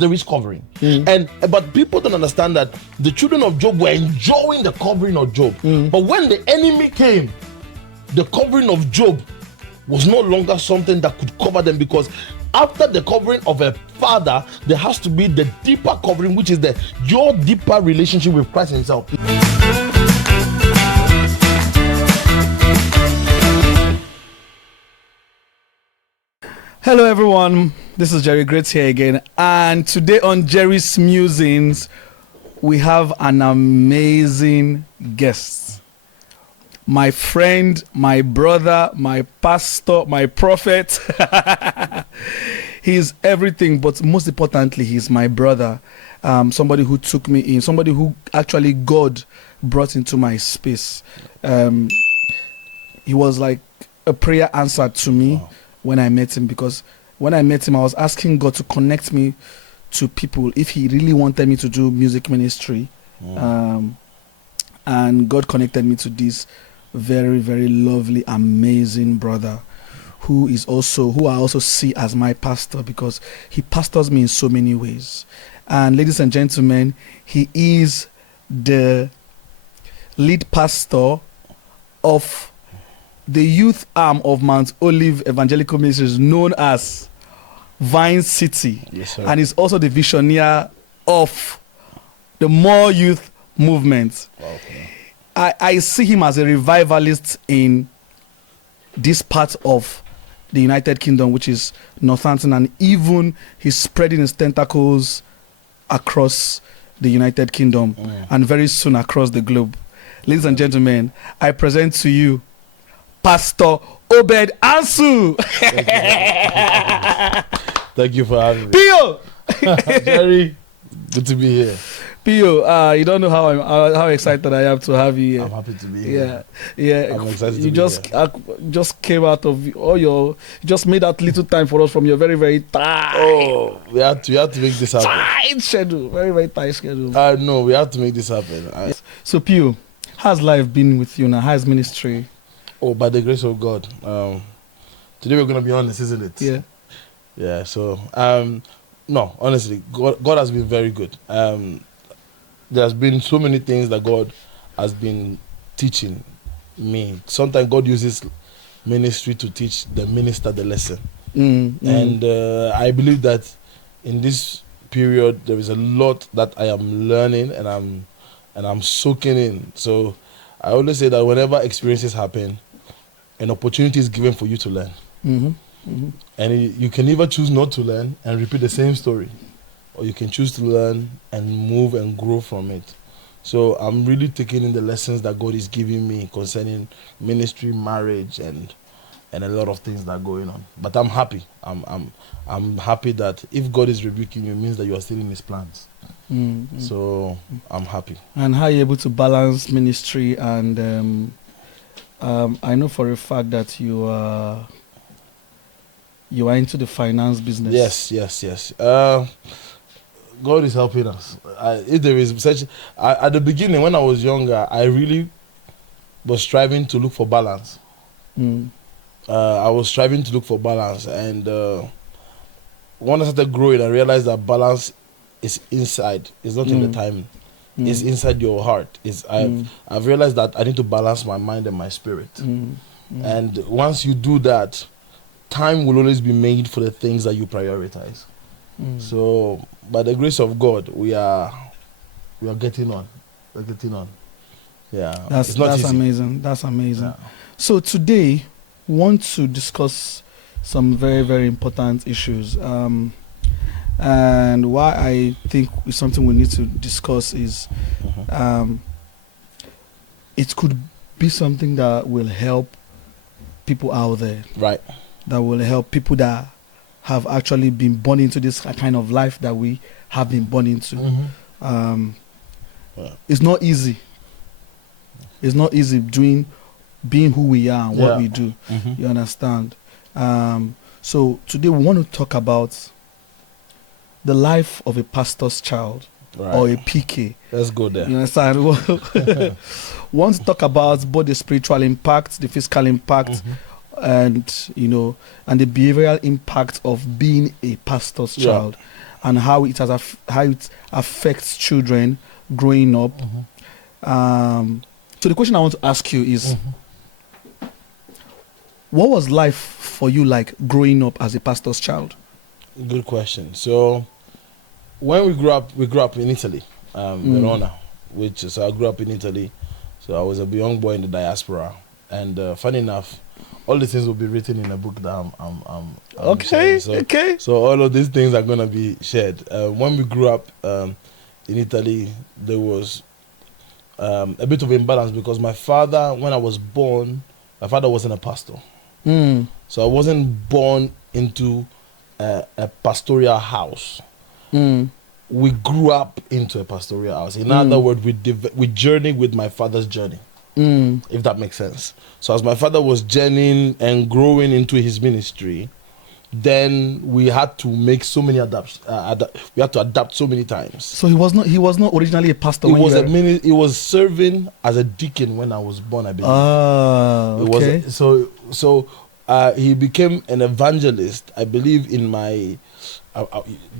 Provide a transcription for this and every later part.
there is covering. But people don't understand that the children of Job were enjoying the covering of Job. But when the enemy came, the covering of Job was no longer something that could cover them, because after the covering of a father, there has to be the deeper covering, which is your deeper relationship with Christ himself. Hello everyone, this is Jerry Greats here again, and today on Jerry's Musings we have an amazing guest. My friend, my brother, my pastor, my prophet. He's everything, but most importantly he's my brother. Somebody who took me in, somebody who actually God brought into my space. He was like a prayer answer to me. Wow. When I met him, because when I met him, I was asking God to connect me to people if he really wanted me to do music ministry. And God connected me to this very, very lovely, amazing brother who I also see as my pastor, because he pastors me in so many ways. And ladies and gentlemen, he is the lead pastor of the youth arm of Mount Olive Evangelical Ministries, known as Vine City. Yes, sir. And is also the visionary of the More Youth Movement. Okay. I see him as a revivalist in this part of the United Kingdom, which is Northampton, and even he's spreading his tentacles across the United Kingdom and very soon across the globe. Ladies and gentlemen, I present to you Pastor Obed Ansu. Thank you for having me. Pio! Jerry, good to be here. Pio, you don't know how excited I am to have you here. I'm happy to be here. Yeah. I'm excited you to just be here. just came out of all you just made that little time for us from your very, very tight. Oh, we had to make this happen. Tight schedule. Very, very tight schedule. No, we had to make this happen. So Pio, how's life been with you now? How's ministry? Oh, by the grace of God. Today we're going to be honest, isn't it? Yeah. Yeah, so, no, honestly, God has been very good. There's been so many things that God has been teaching me. Sometimes God uses ministry to teach the minister the lesson. And I believe that in this period, there is a lot that I am learning and I'm soaking in. So I always say that whenever experiences happen, an opportunity is given for you to learn. And you can either choose not to learn and repeat the same story, or you can choose to learn and move and grow from it. So I'm really taking in the lessons that God is giving me concerning ministry, marriage, and a lot of things that are going on. But I'm happy. I'm happy that if God is rebuking you, it means that you are still in his plans. So I'm happy. And how are you able to balance ministry and I know for a fact that you are into the finance business. Yes. God is helping us. If there is such, at the beginning when I was younger, I really was striving to look for balance. I was striving to look for balance, and when I started growing, I realized that balance is inside. It's not in the timing. It's inside your heart. I've realized that I need to balance my mind and my spirit. And once you do that, time will always be made for the things that you prioritize. So, by the grace of God, we are getting on. We're getting on. Yeah, that's amazing. That's amazing. Yeah. So today, we want to discuss some very, very important issues. And why I think it's something we need to discuss is it could be something that will help people out there. Right. That will help people that have actually been born into this kind of life that we have been born into. It's not easy. It's not easy being who we are and what we do. You understand? So today we want to talk about the life of a pastor's child, or a PK. Let's go there. You understand? We want to talk about both the spiritual impact, the physical impact, and the behavioral impact of being a pastor's child. and how it how it affects children growing up. So the question I want to ask you is, what was life for you like growing up as a pastor's child? Good question. So when we grew up in Italy, Verona, so I grew up in Italy. So I was a young boy in the diaspora, and funny enough, all these things will be written in a book that I'm Okay, sharing. So all of these things are gonna be shared. When we grew up in Italy, there was a bit of imbalance because my father, when I was born, my father wasn't a pastor. So I wasn't born into a pastoral house. We grew up into a pastoral house. In other words, we journeyed with my father's journey, if that makes sense. So as my father was journeying and growing into his ministry, then we had to make so many we had to adapt so many times. So he was not originally a pastor. He was serving as a deacon when I was born, I believe. Okay. So he became an evangelist, I believe, in my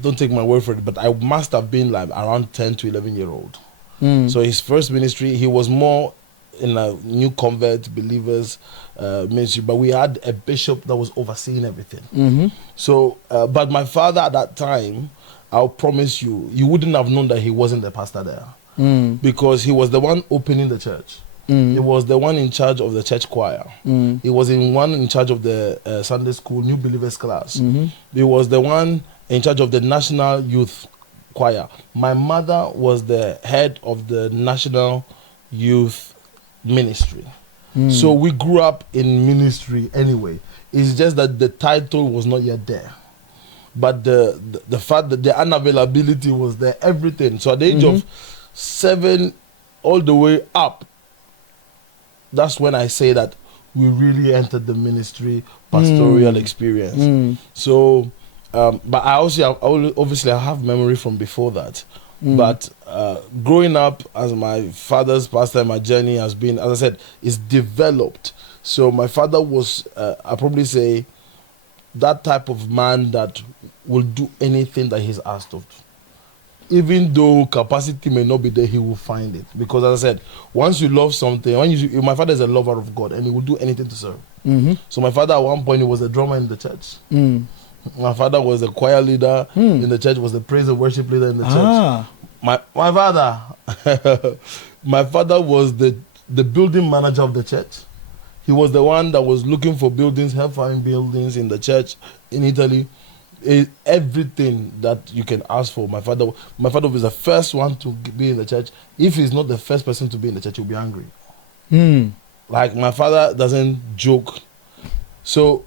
don't take my word for it, but I must have been like around 10 to 11 year old. So his first ministry, he was more in a new convert believers ministry, but we had a bishop that was overseeing everything. So but my father at that time, I'll promise you wouldn't have known that he wasn't the pastor there, because he was the one opening the church. He was the one in charge of the church choir. He was one in charge of the Sunday school new believers class. He was the one in charge of the national youth choir. My mother was the head of the national youth ministry. So we grew up in ministry anyway. It's just that the title was not yet there, but the fact that the unavailability was there, everything. So at the age of 7 all the way up, that's when I say that we really entered the ministry pastoral experience. So but I obviously I have memory from before that. But growing up as my father's pastor, my journey has been, as I said, is developed. So my father was, I probably say, that type of man that will do anything that he's asked of. Even though capacity may not be there, he will find it. Because as I said, once you love something, my father is a lover of God and he will do anything to serve. So my father at one point, he was a drummer in the church. My father was a choir leader in the church, was the praise and worship leader in the church. My father, my father was the building manager of the church. He was the one that was looking for buildings, help find buildings in the church in Italy. Everything that you can ask for. My father was the first one to be in the church. If he's not the first person to be in the church, he'll be angry. Like my father doesn't joke. So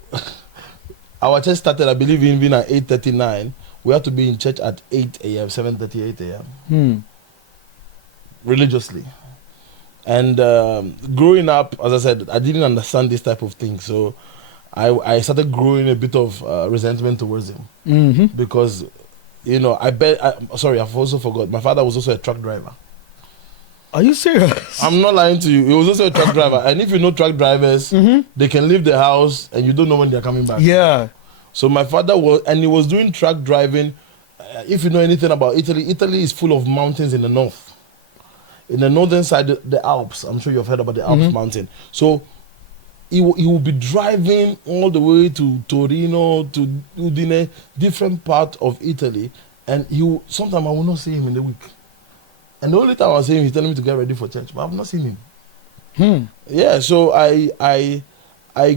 our church started, I believe, even at 8:39. We had to be in church at 8 a.m., 7:38 a.m. Religiously. And growing up, as I said, I didn't understand this type of thing. So I started growing a bit of resentment towards him. Because, I've also forgot. My father was also a truck driver. Are you serious? I'm not lying to you. He was also a truck driver. And if you know truck drivers, they can leave the house and you don't know when they're coming back. Yeah. So my father he was doing truck driving. If you know anything about Italy, Italy is full of mountains in the north. In the northern side, the Alps. I'm sure you've heard about the Alps mountain. So he will be driving all the way to Torino, to Udine, different part of Italy. And sometimes I will not see him in the week. And the only time I see him, he's telling me to get ready for church. But I've not seen him. Yeah, so I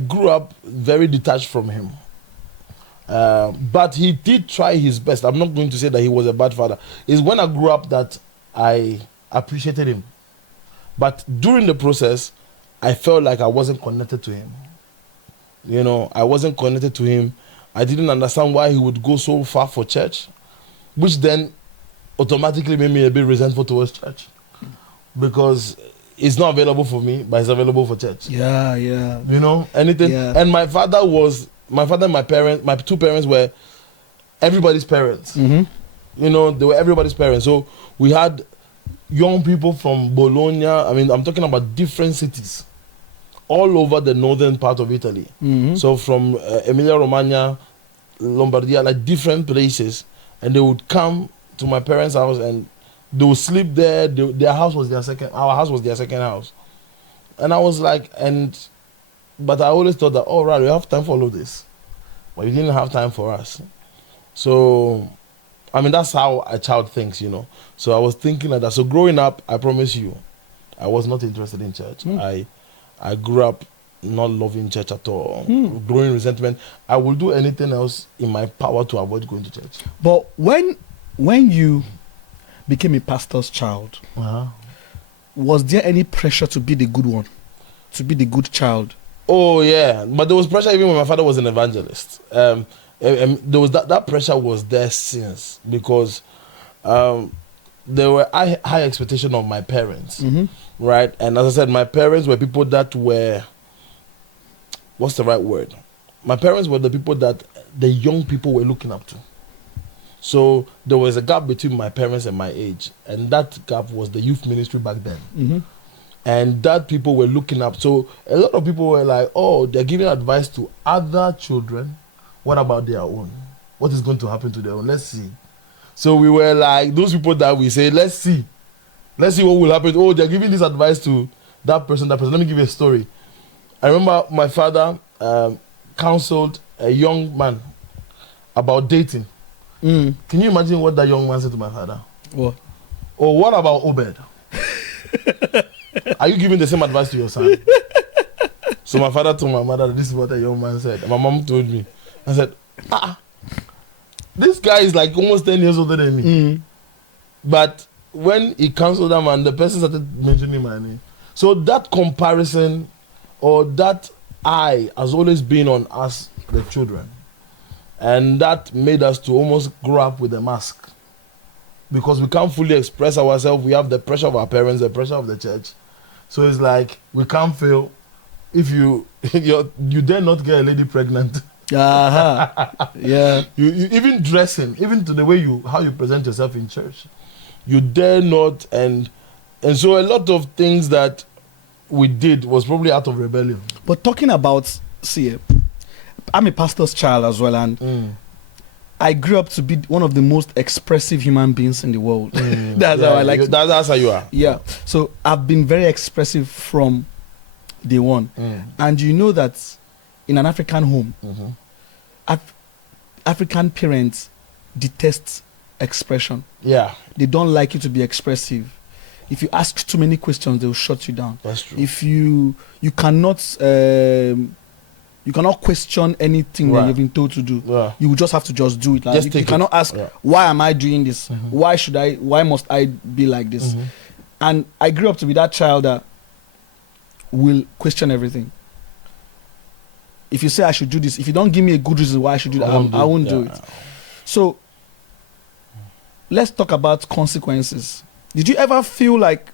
grew up very detached from him. But he did try his best. I'm not going to say that he was a bad father. It's when I grew up that I appreciated him. But during the process, I felt like I wasn't connected to him. I wasn't connected to him. I didn't understand why he would go so far for church, which then automatically made me a bit resentful towards church. Because it's not available for me, but it's available for church. Yeah. Anything. Yeah. And my father and my parents, my two parents were everybody's parents. They were everybody's parents. So we had young people from Bologna. I mean, I'm talking about different cities all over the northern part of Italy. So from Emilia-Romagna, Lombardia, like different places. and they would come to my parents' house and they would sleep there. Their house was their second. Our house was their second house, and I was like, but I always thought that, oh right, we have time for all of this, but you didn't have time for us. So, I mean, that's how a child thinks, you know. So I was thinking like that. So growing up, I promise you, I was not interested in church. I grew up not loving church at all, growing resentment. I will do anything else in my power to avoid going to church. But when you became a pastor's child, was there any pressure to be the good one, to be the good child? Oh yeah, but there was pressure even when my father was an evangelist. There was that pressure was there since, because there were high expectation of my parents, right? And as I said, my parents were people that were, what's the right word? My parents were the people that the young people were looking up to. So there was a gap between my parents and my age, and that gap was the youth ministry back then. And that people were looking up. So a lot of people were like, oh, they're giving advice to other children. What about their own? What is going to happen to their own? Let's see. So we were like, those people that we say, let's see what will happen. Oh, they're giving this advice to that person. Let me give you a story. I remember my father counseled a young man about dating. Can you imagine what that young man said to my father? What? Oh, what about Obed? Are you giving the same advice to your son? So my father told my mother, this is what a young man said. And my mom told me. I said, this guy is like almost 10 years older than me. But when he counseled that man, the person started mentioning my name. So that comparison or that eye has always been on us, the children. And that made us to almost grow up with a mask. Because we can't fully express ourselves. We have the pressure of our parents, the pressure of the church. So it's like, we can't fail. If you dare not get a lady pregnant. Yeah. You even dressing, even to the way how you present yourself in church, you dare not. And so a lot of things that we did was probably out of rebellion. But talking about, see, I'm a pastor's child as well, and I grew up to be one of the most expressive human beings in the world. That's how I like. That's how you are. Yeah. So I've been very expressive from day one, and you know that in an African home, African parents detest expression. Yeah. They don't like you to be expressive. If you ask too many questions, they'll shut you down. That's true. If you cannot question anything that you've been told to do. Yeah. You will just have to just do it. Like you cannot ask, why am I doing this? Why must I be like this? And I grew up to be that child that will question everything. If you say I should do this, if you don't give me a good reason why I should do that, I won't do it. So let's talk about consequences. Did you ever feel like,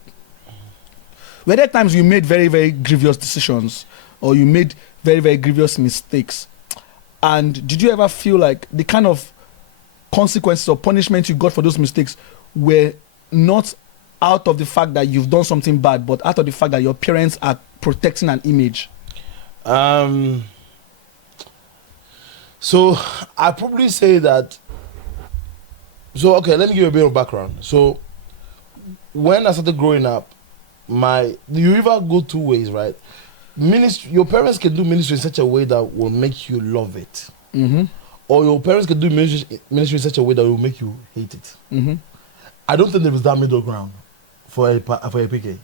were there times you made very, very grievous decisions, or you made very, very grievous mistakes? And did you ever feel like the kind of consequences or punishment you got for those mistakes were not out of the fact that you've done something bad, but out of the fact that your parents are protecting an image? So I probably say that. So okay, let me give you a bit of background. So when I started growing up, you either go two ways, right? Ministry, your parents can do ministry in such a way that will make you love it, or your parents can do ministry in such a way that will make you hate it. I don't think there is that middle ground for a PK.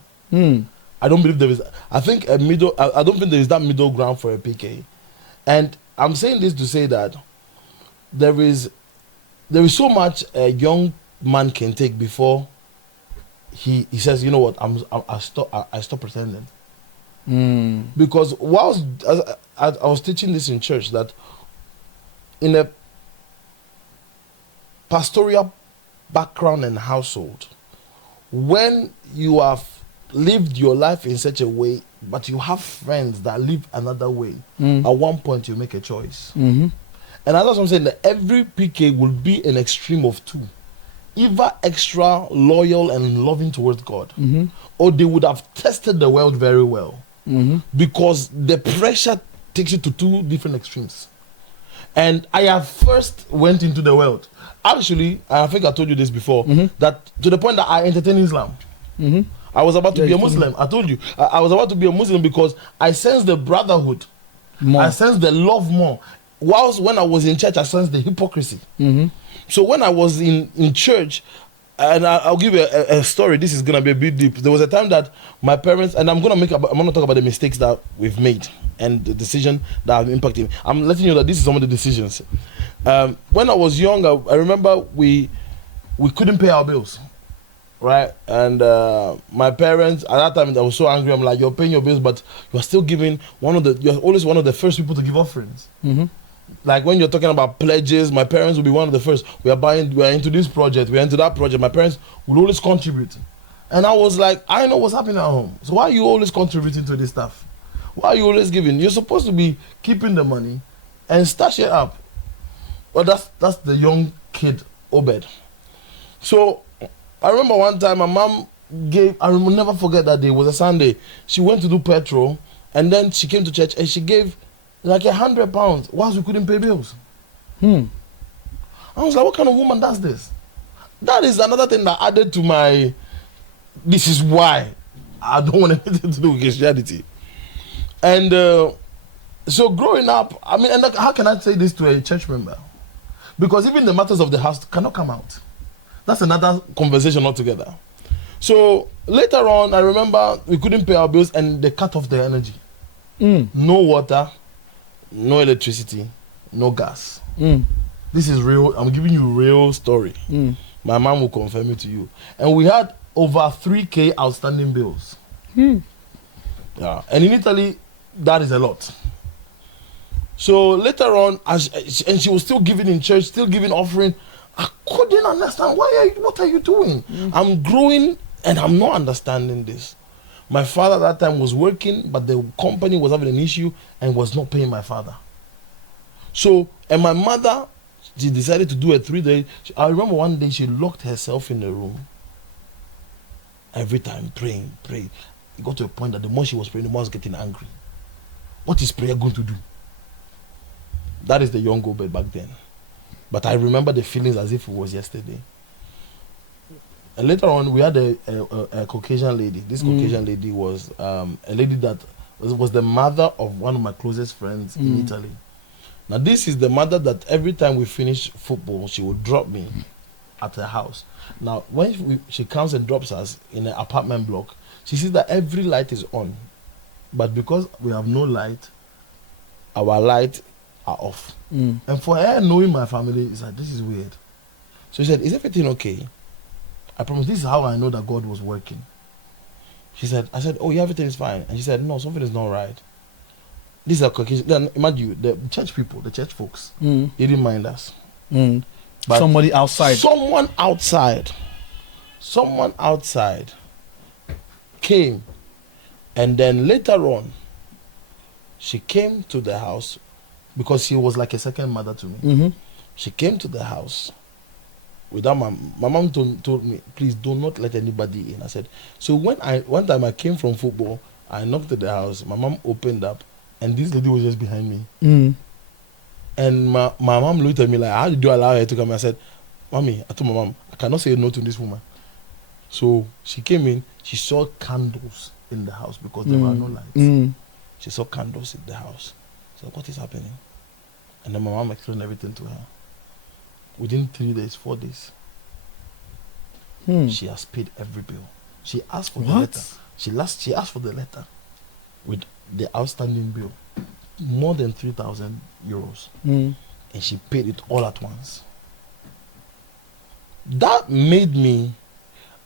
I don't believe there is. I think I don't think there is that middle ground for a PK, and I'm saying this to say that there is so much a young man can take before he says, you know what, I stop pretending. Because whilst I was teaching this in church, that in a pastoral background and household, when you have lived your life in such a way, but you have friends that live another way, at one point you make a choice. And that's what I'm saying, that every PK will be an extreme of two. Either extra loyal and loving towards God, or they would have tested the world very well. Because the pressure takes you to two different extremes. And I have first went into the world. Actually, I think I told you this before, that to the point that I entertain Islam. Mm-hmm. I was about to be a Muslim. I told you. I was about to be a Muslim because I sensed the brotherhood. More. I sensed the love more. Whilst when I was in church, I sensed the hypocrisy. So when I was in church, and I'll give you a story. This is gonna be a bit deep. There was a time that my parents, and I'm gonna talk about the mistakes that we've made and the decision that have impacted me. I'm letting you know that this is some of the decisions. When I was young, I remember we couldn't pay our bills, right? And my parents at that time, I was so angry. I'm like, you're paying your bills, but you're still giving you're always one of the first people to give offerings. Like when you're talking about pledges, my parents will be one of the first. We are into this project, we are into that project. My parents will always contribute. And I was like, I know what's happening at home. So why are you always contributing to this stuff? Why are you always giving? You're supposed to be keeping the money and stash it up. Well, that's the young kid, Obed. So I remember one time my mom I will never forget that day. It was a Sunday. She went to do petrol and then she came to church and she gave like £100 whilst we couldn't pay bills. I was like, what kind of woman does this? That is another thing that added to my, this is why I don't want anything to do with Christianity. And so growing up, I mean, and like, how can I say this to a church member? Because even the matters of the house cannot come out. That's another conversation altogether. So later on, I remember we couldn't pay our bills and they cut off the energy. No water, no electricity, no gas. This is real. I'm giving you a real story. My mom will confirm it to you. And we had over 3K outstanding bills. Yeah. And in Italy, that is a lot. So later on, and she was still giving in church, still giving offering. I couldn't understand. What are you doing? I'm growing and I'm not understanding this. My father at that time was working, but the company was having an issue and was not paying my father. So, and my mother, she decided to do a 3-day. I remember one day she locked herself in the room. Every time praying. It got to a point that the more she was praying, the more I was getting angry. What is prayer going to do? That is the young Obed back then. But I remember the feelings as if it was yesterday. And later on, we had a Caucasian lady. This Caucasian lady was a lady that was the mother of one of my closest friends in Italy. Now, this is the mother that every time we finish football, she would drop me at her house. Now, when she comes and drops us in an apartment block, she sees that every light is on. But because we have no light, our lights are off. And for her, knowing my family, it's like, this is weird. So she said, is everything okay? I promise, this is how I know that God was working. I said, oh yeah, everything is fine. And she said, no, something is not right. These are Caucasian. Then imagine you, the church people, the church folks, they didn't mind us. But somebody outside. Someone outside came, and then later on, she came to the house because she was like a second mother to me. She came to the house without my mom told me, please do not let anybody in. I said, so one time I came from football, I knocked at the house, my mom opened up, and this lady was just behind me. And my mom looked at me like, how did you allow her to come? I said, Mommy, I told my mom, I cannot say no to this woman. So she came in, she saw candles in the house because there were no lights. She saw candles in the house. So what is happening? And then my mom explained everything to her. Within 3 days, 4 days, she has paid every bill. She asked for the letter. She asked for the letter with the outstanding bill, more than 3,000 euros, and she paid it all at once. That made me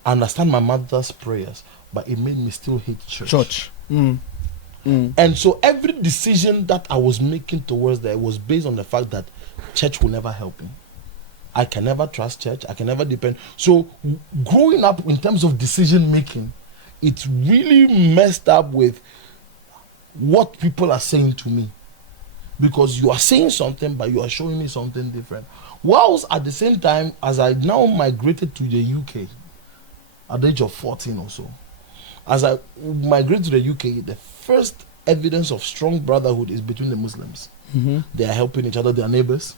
understand my mother's prayers, but it made me still hate church. And so every decision that I was making towards that was based on the fact that church will never help me. I can never trust church. I can never depend. So growing up in terms of decision making, it's really messed up with what people are saying to me. Because you are saying something, but you are showing me something different. Whilst at the same time, as I now migrated to the UK at the age of 14 or so, as I migrated to the UK, the first evidence of strong brotherhood is between the Muslims. They are helping each other, their neighbors,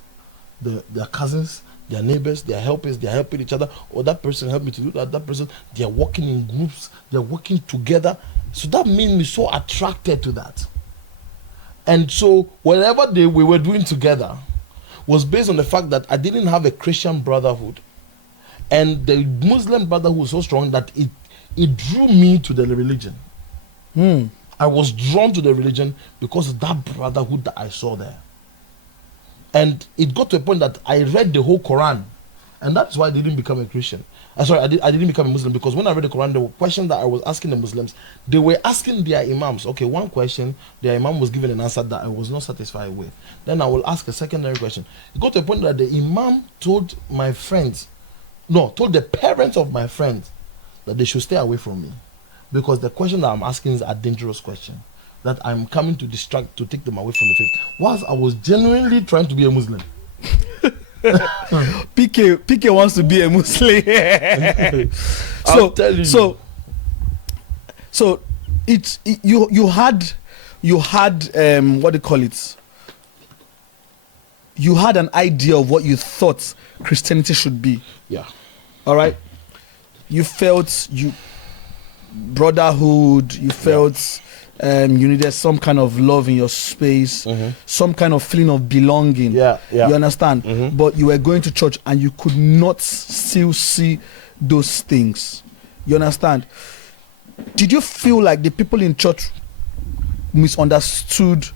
their cousins, Their neighbors, their helpers, they're helping each other. Or that person helped me to do that. That person, they're working in groups. They're working together. So that made me so attracted to that. And so whatever we were doing together was based on the fact that I didn't have a Christian brotherhood. And the Muslim brotherhood was so strong that it drew me to the religion. I was drawn to the religion because of that brotherhood that I saw there. And it got to a point that I read the whole Quran. And that's why I didn't become a Christian. I didn't become a Muslim, because when I read the Quran, the question that I was asking the Muslims, they were asking their imams. Okay, one question, their imam was given an answer that I was not satisfied with. Then I will ask a secondary question. It got to a point that the imam told the parents of my friends that they should stay away from me, because the question that I'm asking is a dangerous question that I'm coming to take them away from the faith, whilst I was genuinely trying to be a Muslim. PK wants to be a Muslim. So you had what do you call it? You had an idea of what you thought Christianity should be. Yeah. All right. You felt brotherhood. You felt you needed some kind of love in your space, some kind of feeling of belonging. Yeah. You understand? But you were going to church and you could not still see those things. You understand? Did you feel like the people in church misunderstood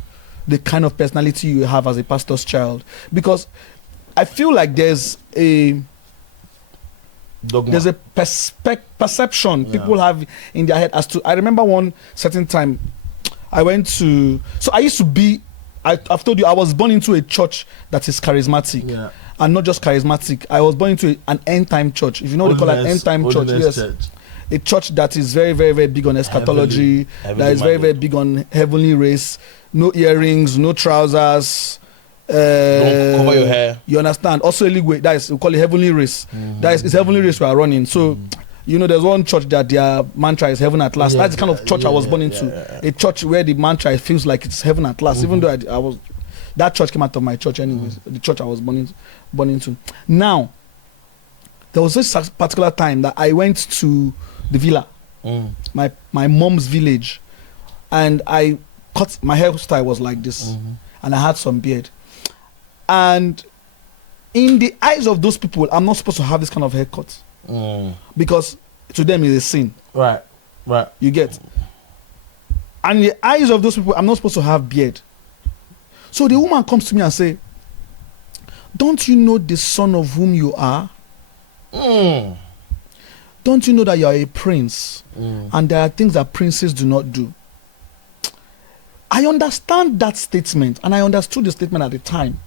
the kind of personality you have as a pastor's child? Because I feel like there's a dogma. There's a perception people have in their head as to. I remember one certain time I went to. So I used to be. I've told you I was born into a church that is charismatic, and not just charismatic. I was born into an end time church. If you know what they call an end time church, yes, a church that is very, very, very big on eschatology. That is very, very big on heavenly race. No earrings, no trousers. Don't cover your hair. You understand? Also, that is, we call it heavenly race. That is, it's heavenly race we are running. So, there's one church that their mantra is heaven at last. That's the kind of church I was born into. A church where the mantra feels like it's heaven at last. Even though I was, that church came out of my church anyways. The church I was born into. Now, there was this particular time that I went to the villa, my mom's village, and I cut my hairstyle was like this, and I had some beard. And in the eyes of those people, I'm not supposed to have this kind of haircut. Because to them it's a sin. Right. You get? And in the eyes of those people, I'm not supposed to have beard. So the woman comes to me and say, don't you know the son of whom you are? Don't you know that you are a prince? And there are things that princes do not do. I understand that statement, and I understood the statement at the time.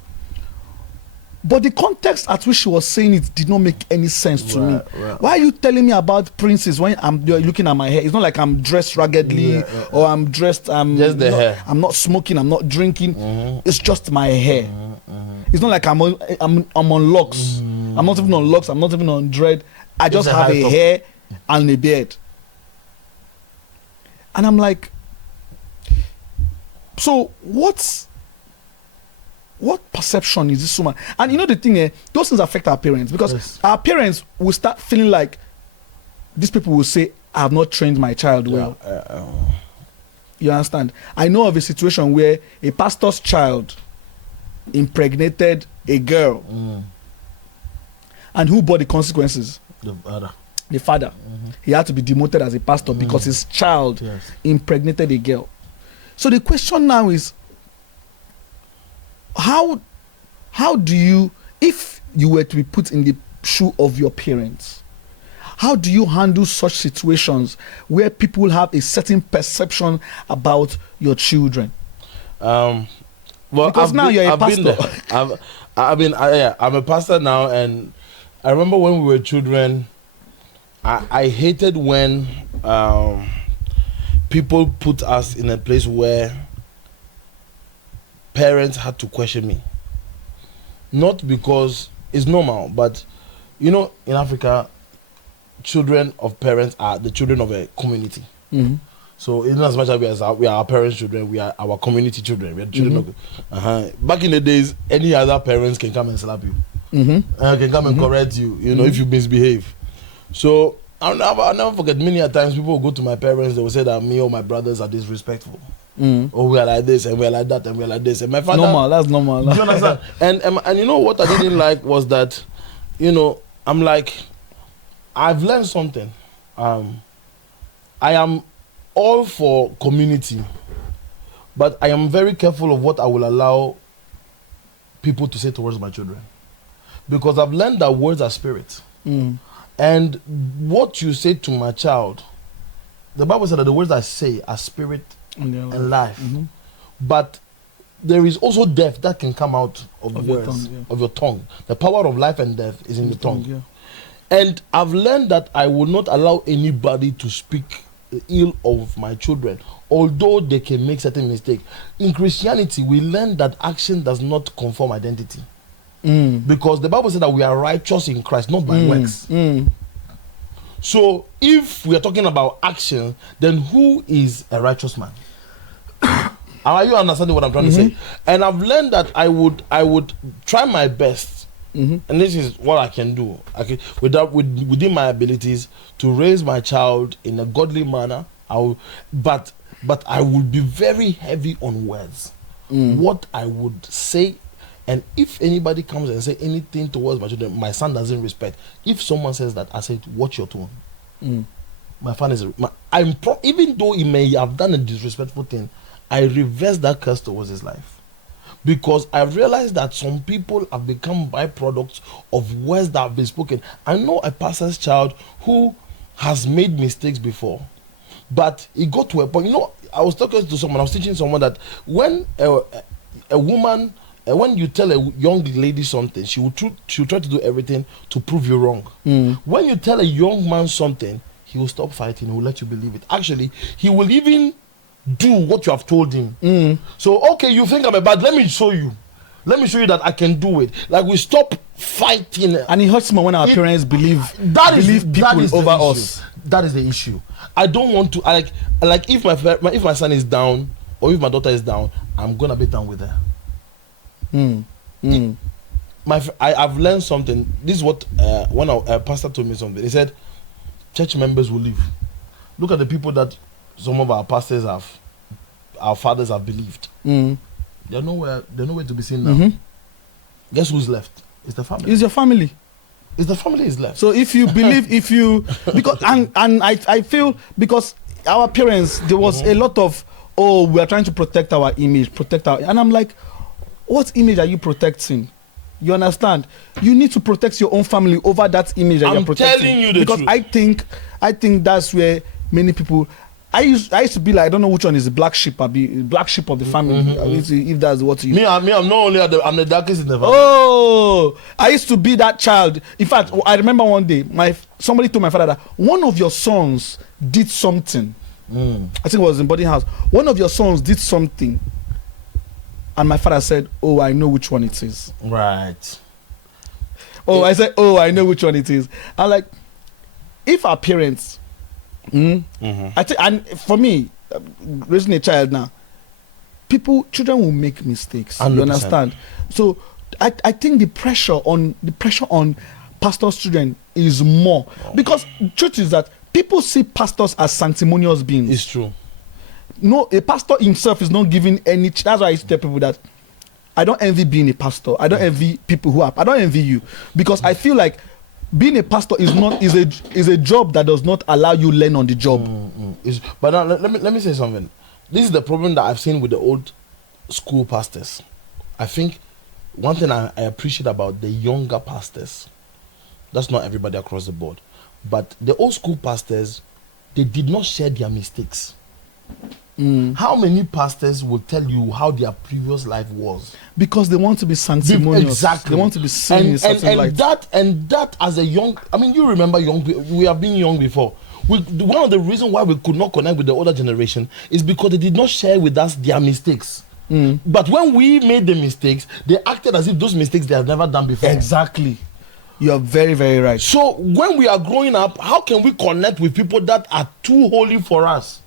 But the context at which she was saying it did not make any sense to me. Why are you telling me about princes when you're looking at my hair? It's not like I'm dressed raggedly or I'm dressed. Just the hair. I'm not smoking. I'm not drinking. It's just my hair. It's not like I'm on locks. I'm not even on locks. I'm not even on dread. I just have a hair and a beard. And I'm like, so what perception is this woman? And the thing, those things affect our parents, because our parents will start feeling like these people will say, I have not trained my child well. You understand? I know of a situation where a pastor's child impregnated a girl. And who bore the consequences? The father. He had to be demoted as a pastor because his child impregnated a girl. So the question now is, how do you, if you were to be put in the shoe of your parents, how do you handle such situations where people have a certain perception about your children? Well, because now you're a pastor. I'm a pastor now, and I remember when we were children, I hated when people put us in a place where parents had to question me. Not because it's normal, but in Africa, children of parents are the children of a community. So in as much as we are our parents' children, we are our community children. We are children of. Back in the days, any other parents can come and slap you. I can come and correct you, you know, if you misbehave. So I'll never forget, many a times people will go to my parents, they will say that me or my brothers are disrespectful. Or we are like this and we are like that and we are like this. And my father, normal, that's normal. do you understand? And you know what I didn't like was that, you know, I'm like, I've learned something. I am all for community, but I am very careful of what I will allow people to say towards my children, because I've learned that words are spirit. And what you say to my child, the Bible said that the words I say are spirit and life. But there is also death that can come out of words, of your tongue. The power of life and death is in the tongue. And I've learned that I will not allow anybody to speak ill of my children, although they can make certain mistakes. In Christianity, we learn that action does not conform identity. Because the Bible says that we are righteous in Christ, not by works. So if we are talking about action, then who is a righteous man? Are you understanding what I'm trying to say? And I've learned that I would try my best, and this is what I can do. Within my abilities to raise my child in a godly manner. But I would be very heavy on words. What I would say. And if anybody comes and say anything towards my children, my son doesn't respect. If someone says that, I say, watch your tone. My son is, even though he may have done a disrespectful thing, I reverse that curse towards his life. Because I realized that some people have become byproducts of words that have been spoken. I know a pastor's child who has made mistakes before, but he got to a point, you know, I was talking to someone, I was teaching someone that when a woman, when you tell a young lady something, she'll try to do everything to prove you wrong. When you tell a young man something, he will stop fighting. He will let you believe it. Actually, he will even do what you have told him. So, okay, you think I'm a bad, let me show you. Let me show you that I can do it. Like, we stop fighting. And it hurts more when our parents believe people over us. That is the issue. I don't want to, like if my son is down or if my daughter is down, I'm gonna be down with her. I've learned something. This is what one a pastor told me something. He said, church members will leave. Look at the people that some of our pastors our fathers have believed. They're nowhere to be seen now. Guess who's left? It's the family. It's your family. It's the family is left. So if you believe, because I feel, because our parents, there was a lot of, we are trying to protect our image, and I'm like, what image are you protecting? You understand? You need to protect your own family over that image that you're protecting. I'm telling you the truth. Because I think that's where many people. I used to be like, I don't know which one is the black sheep. Black sheep of the family. If that's what you. I'm not only I'm the darkest in the family. Oh, I used to be that child. In fact, I remember one day somebody told my father that one of your sons did something. I think it was in boarding house. One of your sons did something. And my father said, "Oh, I know which one it is." Right. I said, "Oh, I know which one it is." I'm like, if our parents, I think, and for me, raising a child now, children will make mistakes. 100%. You understand? So I think the pressure on pastors' children is more, because truth is that people see pastors as sanctimonious beings. It's true. No, a pastor himself is not giving any. That's why I used to tell people that I don't envy being a pastor. I don't envy people who are. I don't envy you, because I feel like being a pastor is a job that does not allow you learn on the job. But now, let me say something. This is the problem that I've seen with the old school pastors. I think one thing I appreciate about the younger pastors, that's not everybody across the board, but the old school pastors, they did not share their mistakes. How many pastors will tell you how their previous life was? Because they want to be sanctimonious. Exactly. They want to be seen in something like that. And that as a young, I mean, you remember we have been young before. One of the reasons why we could not connect with the older generation is because they did not share with us their mistakes. But when we made the mistakes, they acted as if those mistakes they have never done before. Exactly. You are very, very right. So when we are growing up, how can we connect with people that are too holy for us?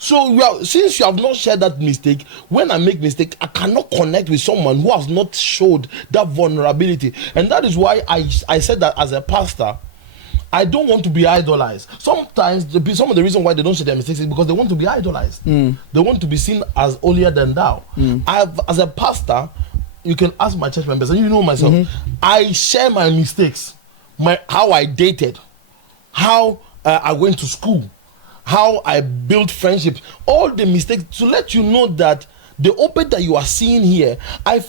So since you have not shared that mistake, when I make mistake, I cannot connect with someone who has not showed that vulnerability. And that is why I said that as a pastor, I don't want to be idolized. Sometimes some of the reason why they don't share their mistakes is because they want to be idolized. They want to be seen as holier than thou. As a pastor, you can ask my church members, and you know myself, I share my mistakes, how I dated, how I went to school, how I built friendships, all the mistakes, to let you know that the Pulpit that you are seeing here, I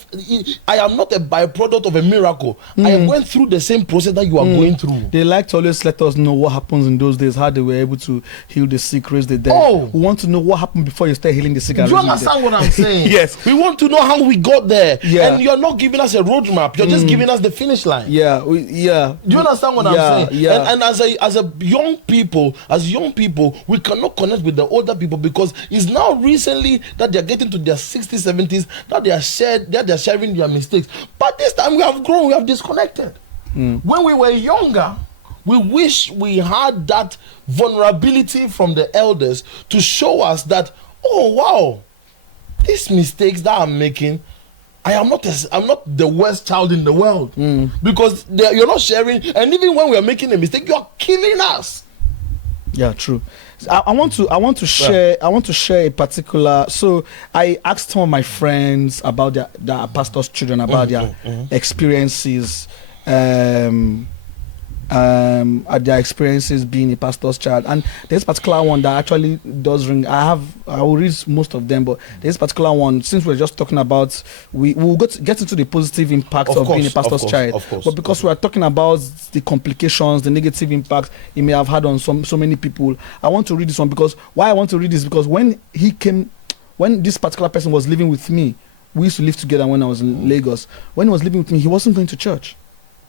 am not a byproduct of a miracle. I went through the same process that you are going through. They like to always let us know what happens in those days, how they were able to heal the sick, raise the dead. We want to know what happened before you start healing the sick. Do you understand what I'm saying? Yes. We want to know how we got there. Yeah. And you're not giving us a roadmap. You're just giving us the finish line. Do you understand what I'm saying? Yeah. And as young people, we cannot connect with the older people because it's now recently that they're getting to their 60s, 70s, that they are sharing their mistakes. But this time we have grown, we have disconnected. When we were younger, we wish we had that vulnerability from the elders to show us that, oh wow, these mistakes that I'm making, I'm not the worst child in the world, because you're not sharing, and even when we are making a mistake, you're killing us. Yeah, true. I want to share a particular. So I asked some of my friends about their pastors' children, about their experiences, their experiences being a pastor's child. And there's a particular one that actually does ring. I will read most of them, but there's a particular one. Since we're just talking about, we will get into the positive impact of being a pastor's child. But because we are talking about the complications, the negative impact it may have had on so many people, I want to read this one. Because why I want to read this, because when this particular person was living with me, we used to live together when I was in Lagos. When he was living with me, he wasn't going to church.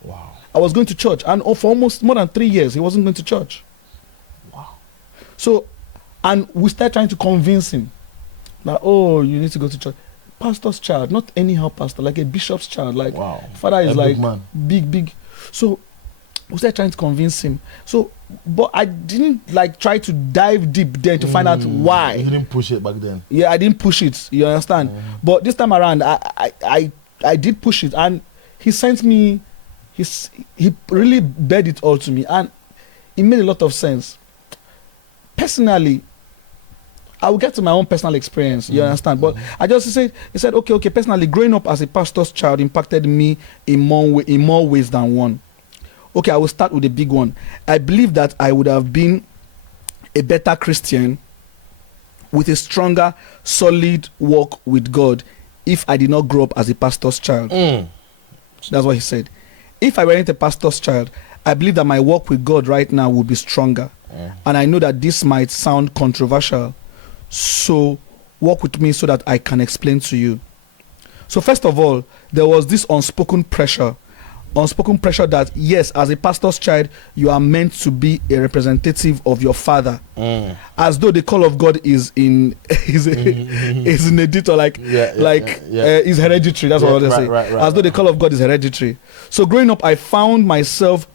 Wow. I was going to church, and for almost more than 3 years, he wasn't going to church. Wow. So, and we started trying to convince him that, oh, you need to go to church. Pastor's child, not anyhow pastor, like a bishop's child. Like, wow. Father is like big. So, we started trying to convince him. So, but I didn't try to dive deep there to find out why. You didn't push it back then. Yeah, I didn't push it. You understand? But this time around, I did push it, and he sent me. He really bared it all to me, and it made a lot of sense. Personally, I will get to my own personal experience, you understand? But I just said, okay, personally, growing up as a pastor's child impacted me in more ways than one. Okay, I will start with the big one. I believe that I would have been a better Christian with a stronger, solid walk with God if I did not grow up as a pastor's child. That's what he said. If I weren't a pastor's child, I believe that my walk with God right now would be stronger. And I know that this might sound controversial. So walk with me so that I can explain to you. So first of all, there was this unspoken pressure that, yes, as a pastor's child, you are meant to be a representative of your father. As though the call of God is in is in a detail, is hereditary. That's what I want to say. Right. As though the call of God is hereditary. So growing up, I found myself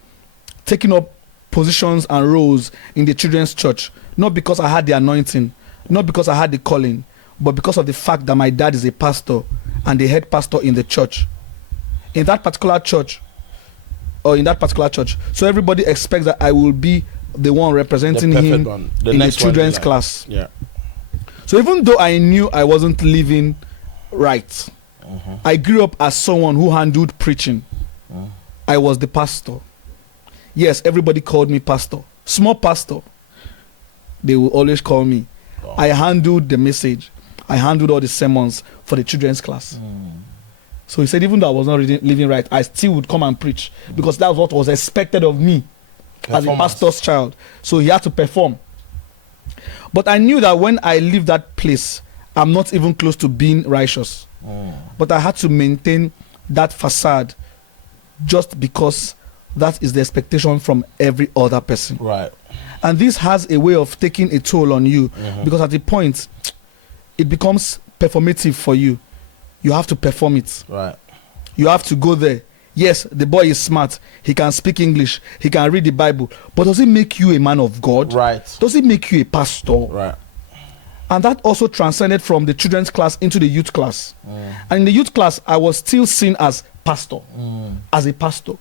taking up positions and roles in the children's church, not because I had the anointing, not because I had the calling, but because of the fact that my dad is a pastor and the head pastor in the church. In that particular church. So everybody expects that I will be the one representing him in the children's class. Yeah. So even though I knew I wasn't living right, I grew up as someone who handled preaching. I was the pastor. Yes, everybody called me pastor. Small pastor. They will always call me. I handled the message. I handled all the sermons for the children's class. So he said, even though I was not living right, I still would come and preach because that was what was expected of me as a pastor's child. So he had to perform. But I knew that when I leave that place, I'm not even close to being righteous. But I had to maintain that facade just because that is the expectation from every other person. Right. And this has a way of taking a toll on you because at the point, it becomes performative for you. You have to perform it. Right. You have to go there. Yes, the boy is smart. He can speak English. He can read the Bible. But does it make you a man of God? Right. Does it make you a pastor? Right. And that also transcended from the children's class into the youth class. And in the youth class, I was still seen as pastor, as a pastor.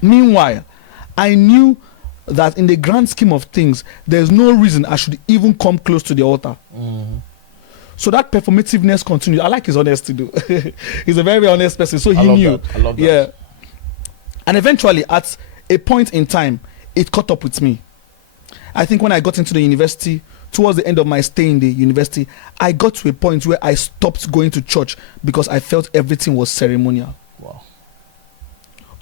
Meanwhile, I knew that in the grand scheme of things, there's no reason I should even come close to the altar. So that performativeness continued. I like his honesty, though. He's a very, very honest person. So he knew. I love that. Yeah. And eventually, at a point in time, it caught up with me. I think when I got into the university, towards the end of my stay in the university, I got to a point where I stopped going to church because I felt everything was ceremonial. Wow.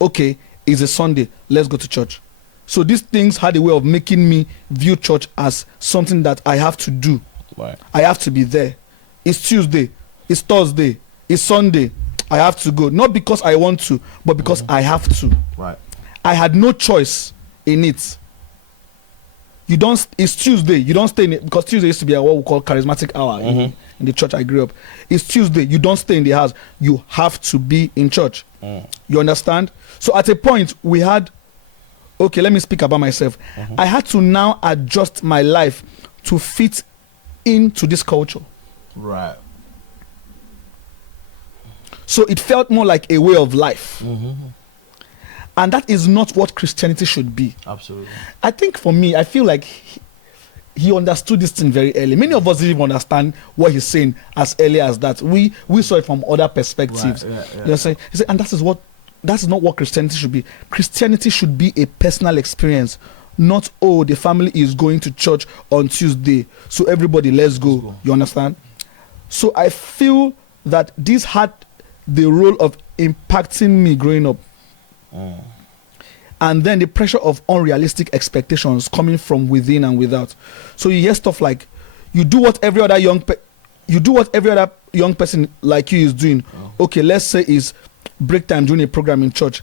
Okay, it's a Sunday, let's go to church. So these things had a way of making me view church as something that I have to do. Right. I have to be there. It's Tuesday, it's Thursday, it's Sunday. I have to go. Not because I want to, but because I have to. Right. I had no choice in it. It's Tuesday, you don't stay in it, because Tuesday used to be what we call charismatic hour in the church I grew up. It's Tuesday, you don't stay in the house, you have to be in church. You understand? So at a point we had, okay, let me speak about myself. I had to now adjust my life to fit into this culture. Right. So it felt more like a way of life. And that is not what Christianity should be. Absolutely. I think for me, I feel like he understood this thing very early. Many of us didn't even understand what he's saying as early as that. We saw it from other perspectives. Right, You know, he said, and that's not what Christianity should be. Christianity should be a personal experience, not, oh, the family is going to church on Tuesday, so everybody let's go. You understand? So I feel that this had the role of impacting me growing up. And then the pressure of unrealistic expectations coming from within and without. So you hear stuff like, you do what every other young person like you is doing. Okay, let's say it's break time during a program in church,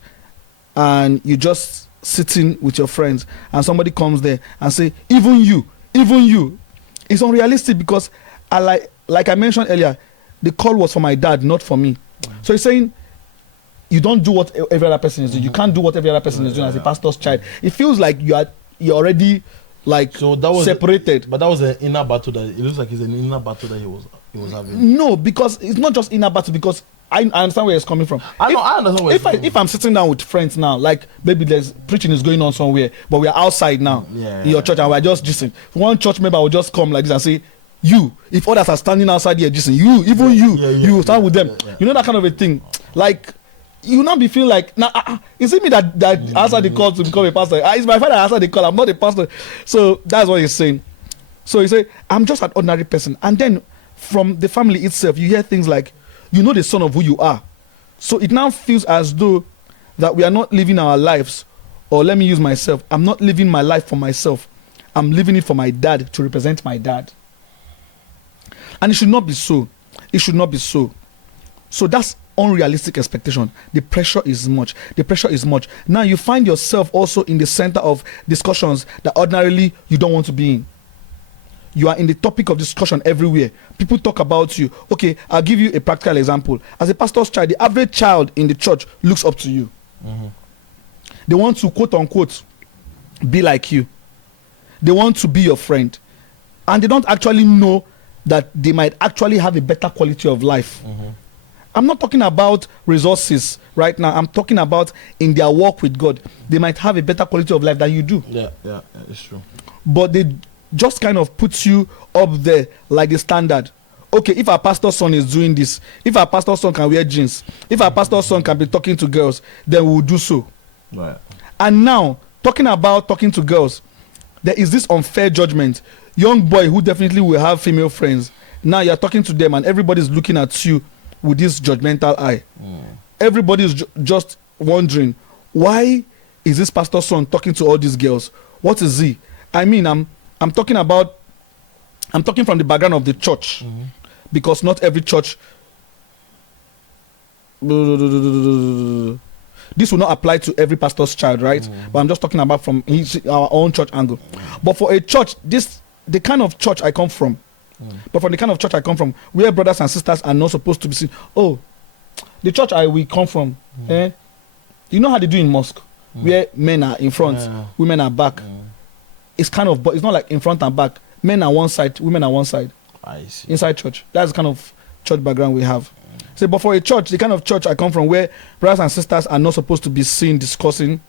and you just sitting with your friends, and somebody comes there and say, even you. It's unrealistic, because like I mentioned earlier, the call was for my dad, not for me. So he's saying, you don't do what every other person is doing. You can't do what every other person is doing as a pastor's child. It feels like you're already like So that was separated. But that was an inner battle that it looks like it's an inner battle that he was having. No, because it's not just inner battle, because I understand where it's coming from. I understand where it's coming from. If I'm sitting down with friends now, like maybe there's preaching is going on somewhere, but we are outside now in your church, and we're just listening. One church member will just come like this and say, you, if others are standing outside here, listen, you stand with them. You know, that kind of a thing. Like, you not be feeling like, is it me that answered the call to become a pastor? It's my father that answered the call, I'm not a pastor. So that's what he's saying. So he said, I'm just an ordinary person. And then from the family itself, you hear things like, you know the son of who you are. So it now feels as though that we are not living our lives, or let me use myself, I'm not living my life for myself. I'm living it for my dad, to represent my dad. And it should not be so. It should not be so. So that's unrealistic expectation. The pressure is much. Now you find yourself also in the center of discussions that ordinarily you don't want to be in. You are in the topic of discussion everywhere. People talk about you. Okay, I'll give you a practical example. As a pastor's child, the average child in the church looks up to you. They want to, quote unquote, be like you. They want to be your friend. And they don't actually know that they might actually have a better quality of life. I'm not talking about resources right now. I'm talking about in their walk with God. They might have a better quality of life than you do. Yeah, it's true. But they just kind of put you up there like the standard. Okay, if our pastor's son is doing this, if our pastor's son can wear jeans, if our pastor's son can be talking to girls, then we will do so. Right. And now, talking about talking to girls, there is this unfair judgment. Young boy who definitely will have female friends. Now you're talking to them and everybody's looking at you with this judgmental eye. Everybody's just wondering, why is this pastor's son talking to all these girls? What is he? I mean, I'm talking from the background of the church, because not every church. This will not apply to every pastor's child, right? But I'm just talking about from our own church angle. But for a church, the kind of church I come from, but from the kind of church I come from, where brothers and sisters are not supposed to be seen. Oh, the church we come from, you know how they do in mosque, where men are in front, women are back. It's kind of, but it's not like in front and back. men are one side, women are one side. I see. Inside church. That's the kind of church background we have. So, but for a church, the kind of church I come from, where brothers and sisters are not supposed to be seen discussing,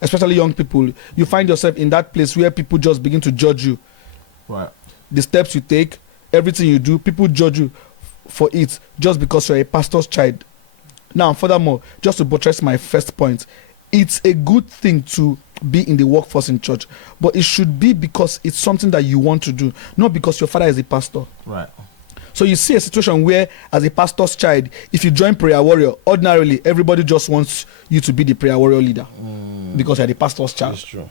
especially young people, you find yourself in that place where people just begin to judge you. Right. The steps you take, everything you do, people judge you for it just because you're a pastor's child. Now, furthermore, just to buttress my first point, it's a good thing to be in the workforce in church, but it should be because it's something that you want to do, not because your father is a pastor. Right. So you see a situation where, as a pastor's child, if you join Prayer Warrior, ordinarily everybody just wants you to be the Prayer Warrior leader because you're the pastor's child. That's true.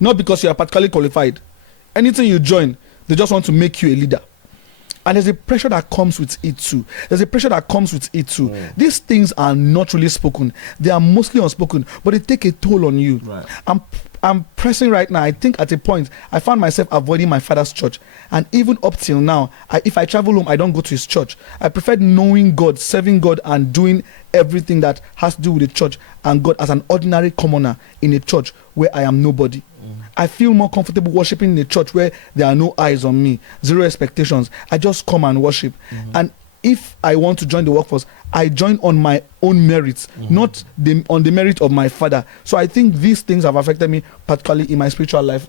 Not because you are particularly qualified. Anything you join, they just want to make you a leader. And there's a pressure that comes with it too. These things are not really spoken. They are mostly unspoken, but they take a toll on you. Right. I'm pressing right now. I think at a point, I found myself avoiding my father's church. And even up till now, if I travel home, I don't go to his church. I prefer knowing God, serving God, and doing everything that has to do with the church and God as an ordinary commoner in a church where I am nobody. I feel more comfortable worshiping in a church where there are no eyes on me, zero expectations. I just come and worship. And if I want to join the workforce, I join on my own merits, not on the merit of my father. So I think these things have affected me, particularly in my spiritual life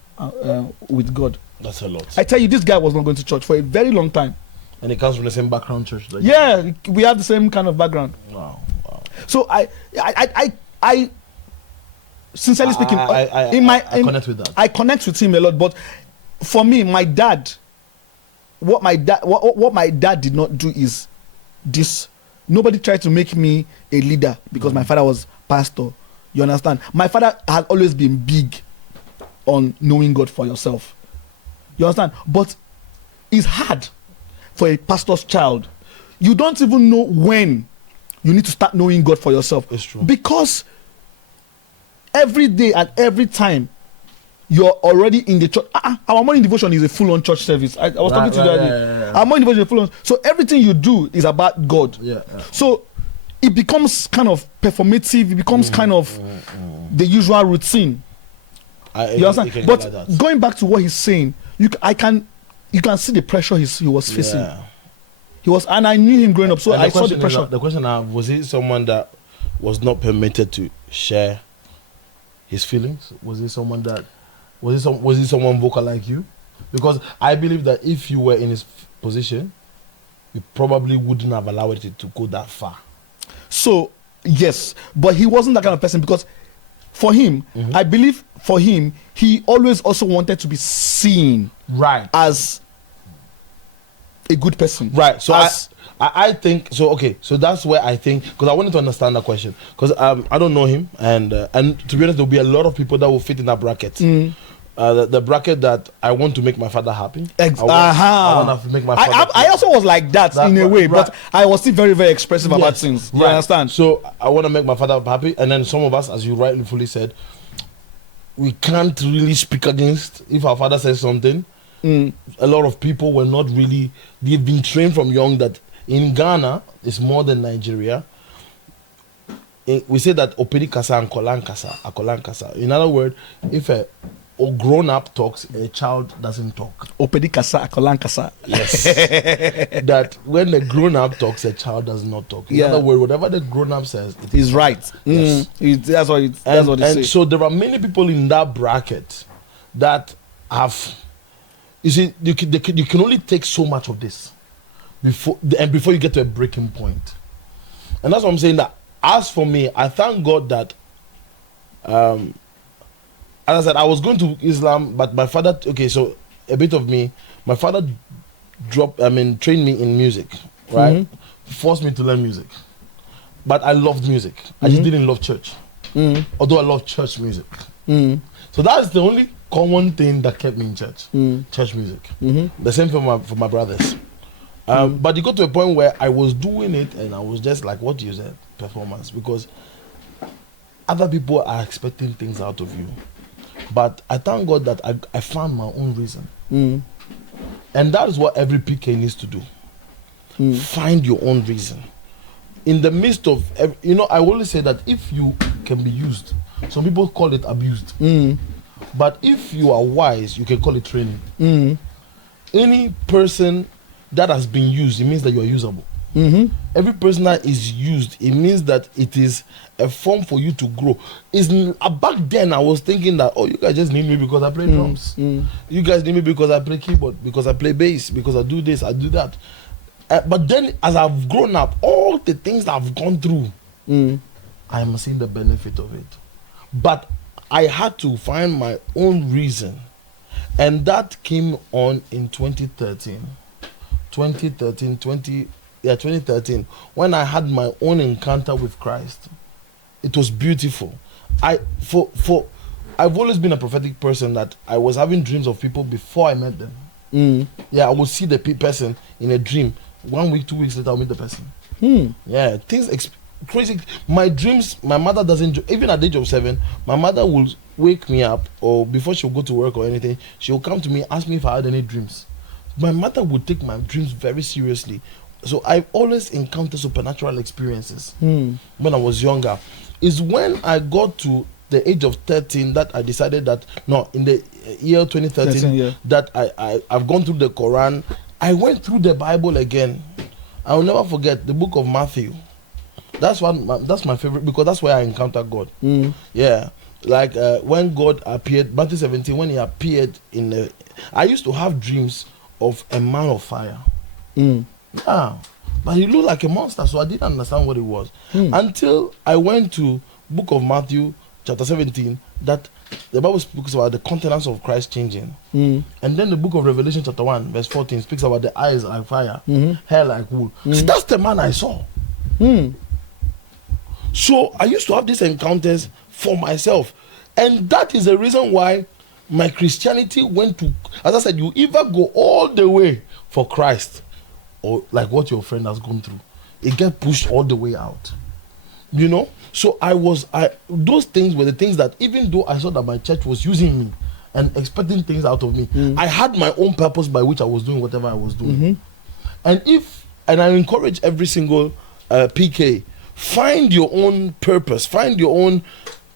with God. That's a lot. I tell you, this guy was not going to church for a very long time. And it comes from the same background church. That Yeah, we have the same kind of background. Wow. So I sincerely speaking, I connect with that. I connect with him a lot, but for me, my dad, what my dad did not do is this. Nobody tried to make me a leader because my father was pastor. You understand? My father has always been big on knowing God for yourself. You understand? But it's hard for a pastor's child. You don't even know when you need to start knowing God for yourself. It's true. Because every day and every time you're already in the church. Our morning devotion is a full-on church service. I was talking to you the other day. Our morning devotion is full-on. So everything you do is about God. Yeah. So it becomes kind of performative. It becomes kind of the usual routine. You understand? But going back to what he's saying, you can see the pressure he was facing. Yeah. He was, and I knew him growing up, so I saw the pressure. The question I have, was he someone that was not permitted to share his feelings? Was he someone vocal like you? Because I believe that if you were in his position, you probably wouldn't have allowed it to go that far. So yes, but he wasn't that kind of person, because for him, I believe for him, he always also wanted to be seen as a good person. Right. So I think so. Okay. So that's where I think, because I wanted to understand that question, because I don't know him, and to be honest, there'll be a lot of people that will fit in that bracket. The bracket that I want to make my father happy. I want to make my father. I also was like that in a way, but I was still very, very expressive about things. You understand? So I want to make my father happy, and then some of us, as you rightfully said, we can't really speak against if our father says something. A lot of people were not really. They've been trained from young that in Ghana it's more than Nigeria. We say that opedi kasa and kolan kasa. In other words, if a grown up talks, a child doesn't talk. Opedi kasa, akolan kasa. Yes. That when the grown up talks, a child does not talk. In other words, whatever the grown up says, it is right. Yes. That's what they say. And so there are many people in that bracket that have. You see, you can only take so much of this before you get to a breaking point. And that's what I'm saying, that as for me, I thank God that as I said, I was going to Islam, but my father, so a bit of me, my father trained me in music, right? Forced me to learn music. But I loved music. I just didn't love church. Although I love church music. So that's the only common thing that kept me in church. Church music. The same for my brothers. But you got to a point where I was doing it and I was just like, what you said, performance, because other people are expecting things out of you. But I thank God that I found my own reason. And that is what every PK needs to do. Find your own reason. In the midst of, I always say that if you can be used, some people call it abused. But if you are wise, you can call it training. any person that has been used, it means that you are usable. Every person that is used, it means that it is a form for you to grow. Back then I was thinking that, oh, you guys just need me because I play drums. You guys need me because I play keyboard, because I play bass, because I do this, I do that. But then as I've grown up, all the things that I've gone through, I am seeing the benefit of it. But I had to find my own reason, and that came on in 2013, when I had my own encounter with Christ. It was beautiful. I've always been a prophetic person, that I was having dreams of people before I met them. Yeah, I would see the person in a dream. 1 week, 2 weeks later, I'll meet the person. Yeah, crazy. My dreams, my mother doesn't, even at the age of 7, my mother will wake me up, or before she'll go to work or anything, she'll come to me, ask me if I had any dreams. My mother would take my dreams very seriously. So I've always encountered supernatural experiences when I was younger. It's when I got to the age of 13 that I decided that, no, in the year 2013, that I've gone through the Quran. I went through the Bible again. I will never forget the book of Matthew. That's my favorite, because that's where I encountered God. Yeah, like when God appeared, Matthew 17, when he appeared I used to have dreams of a man of fire. Yeah, but he looked like a monster, so I didn't understand what it was until I went to book of Matthew chapter 17, that the Bible speaks about the countenance of Christ changing. And then the book of Revelation chapter 1 verse 14 speaks about the eyes like fire, hair like wool. So that's the man I saw. So I used to have these encounters for myself, and that is the reason why my Christianity went to, as I said, you either go all the way for Christ, or like what your friend has gone through, it get pushed all the way out, you know. So those things were the things that, even though I saw that my church was using me and expecting things out of me, I had my own purpose by which I was doing whatever I was doing. And I encourage every single PK, find your own purpose, find your own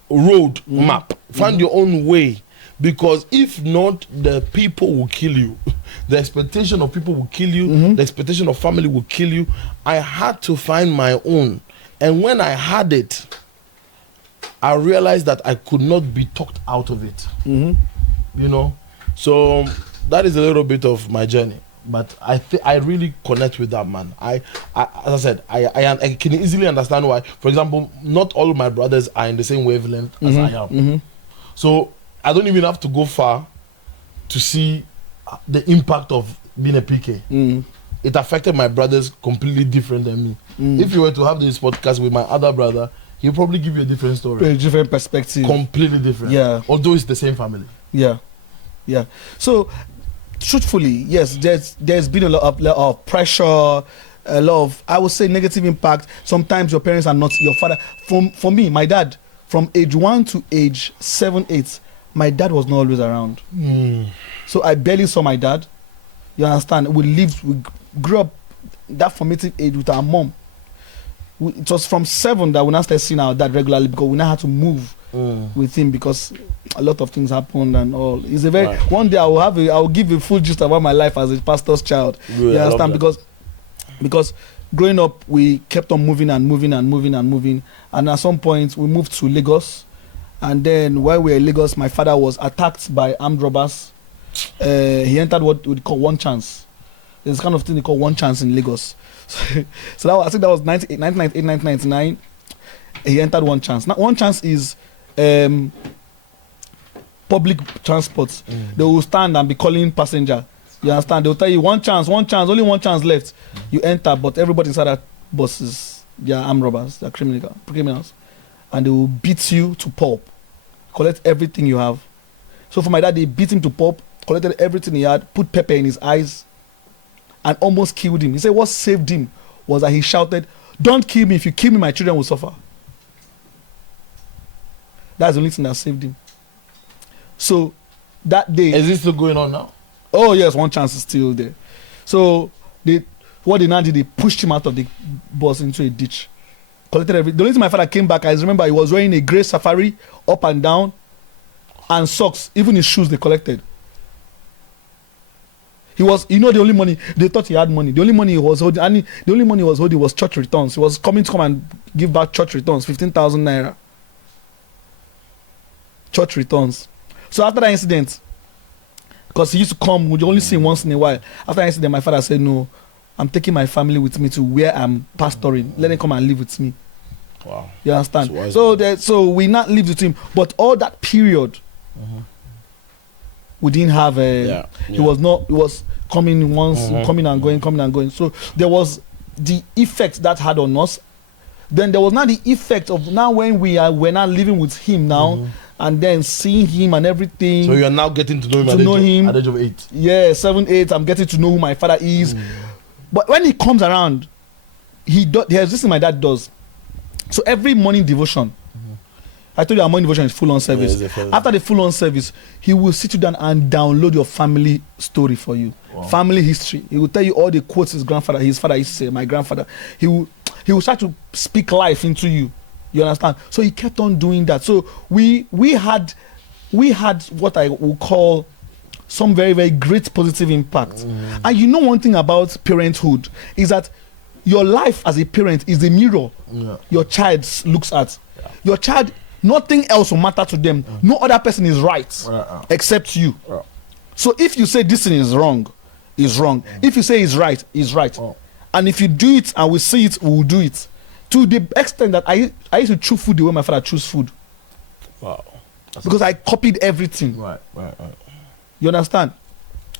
road map, find your own way, because if not, the people will kill you. The expectation of people will kill you. The expectation of family will kill you. I had to find my own, and when I had it, I realized that I could not be talked out of it. You know, so that is a little bit of my journey. But I really connect with that man. As I said, I can easily understand why. For example, not all of my brothers are in the same wavelength as I am. So I don't even have to go far to see the impact of being a PK. It affected my brothers completely different than me. If you were to have this podcast with my other brother, he'll probably give you a different story, a different perspective, completely different. Yeah, although it's the same family. Yeah. So truthfully, yes, there's been a lot of pressure, a lot of, I would say, negative impact. Sometimes your parents are not your father. For me, my dad, from age 1 to age 7, 8, my dad was not always around. So I barely saw my dad. You understand? We grew up that formative age with our mom. It was from 7 that we now started seeing our dad regularly, because we now had to move with him, because a lot of things happened and all. It's a very one day I will give a full gist about my life as a pastor's child. You understand? Because growing up, we kept on moving, and at some point we moved to Lagos, and then while we were in Lagos, my father was attacked by armed robbers. He entered what we call one chance. There's kind of thing they call one chance in Lagos. So I think that was 1998, 1999. He entered one chance. Now one chance is public transport. They will stand and be calling passenger. You understand? They will tell you one chance, only one chance left. You enter, but everybody inside that bus they are armed robbers, they are criminals, and they will beat you to pulp, collect everything you have. So for my dad, they beat him to pulp, collected everything he had, put pepper in his eyes, and almost killed him. He said what saved him was that he shouted, "Don't kill me. If you kill me, my children will suffer." That's the only thing that saved him. So that day... Is this still going on now? Oh yes, one chance is still there. So what they now did, they pushed him out of the bus into a ditch. Collected everything. The only time my father came back, I remember he was wearing a grey safari up and down, and socks. Even his shoes they collected. He was, the only money they thought he had money. The only money he was holding, and the only money he was holding was church returns. He was coming to come and give back church returns, 15,000 naira. Church returns. So after that incident, because he used to come, would only see him once in a while. After that incident, my father said, "No, I'm taking my family with me to where I'm pastoring. Let them come and live with me." Wow. You understand? So we not lived with him, but all that period, we didn't have a. He was coming once, coming and going. So there was the effect that had on us. Then there was not the effect of now when we're now living with him now, and then seeing him and everything. So you are now getting to know him at the age of 8. Yeah, 7, 8. I'm getting to know who my father is. But when he comes around, there's this thing my dad does. So every morning devotion, I told you our morning devotion is full on service. After the full on service, he will sit you down and download your family story for you. Wow. Family history. He will tell you all the quotes his father used to say, my grandfather. He will start to speak life into you. You understand? So he kept on doing that. So we had what I would call some very, very great positive impact. And you know one thing about parenthood is that your life as a parent is the mirror your child looks at. Your child, nothing else will matter to them. No other person is right except you. So if you say this thing is wrong, is wrong. If you say it's right, is right. And if you do it and we see it, we will do it. To the extent that I used to chew food the way my father chews food. Wow. Because I copied everything. Right. You understand?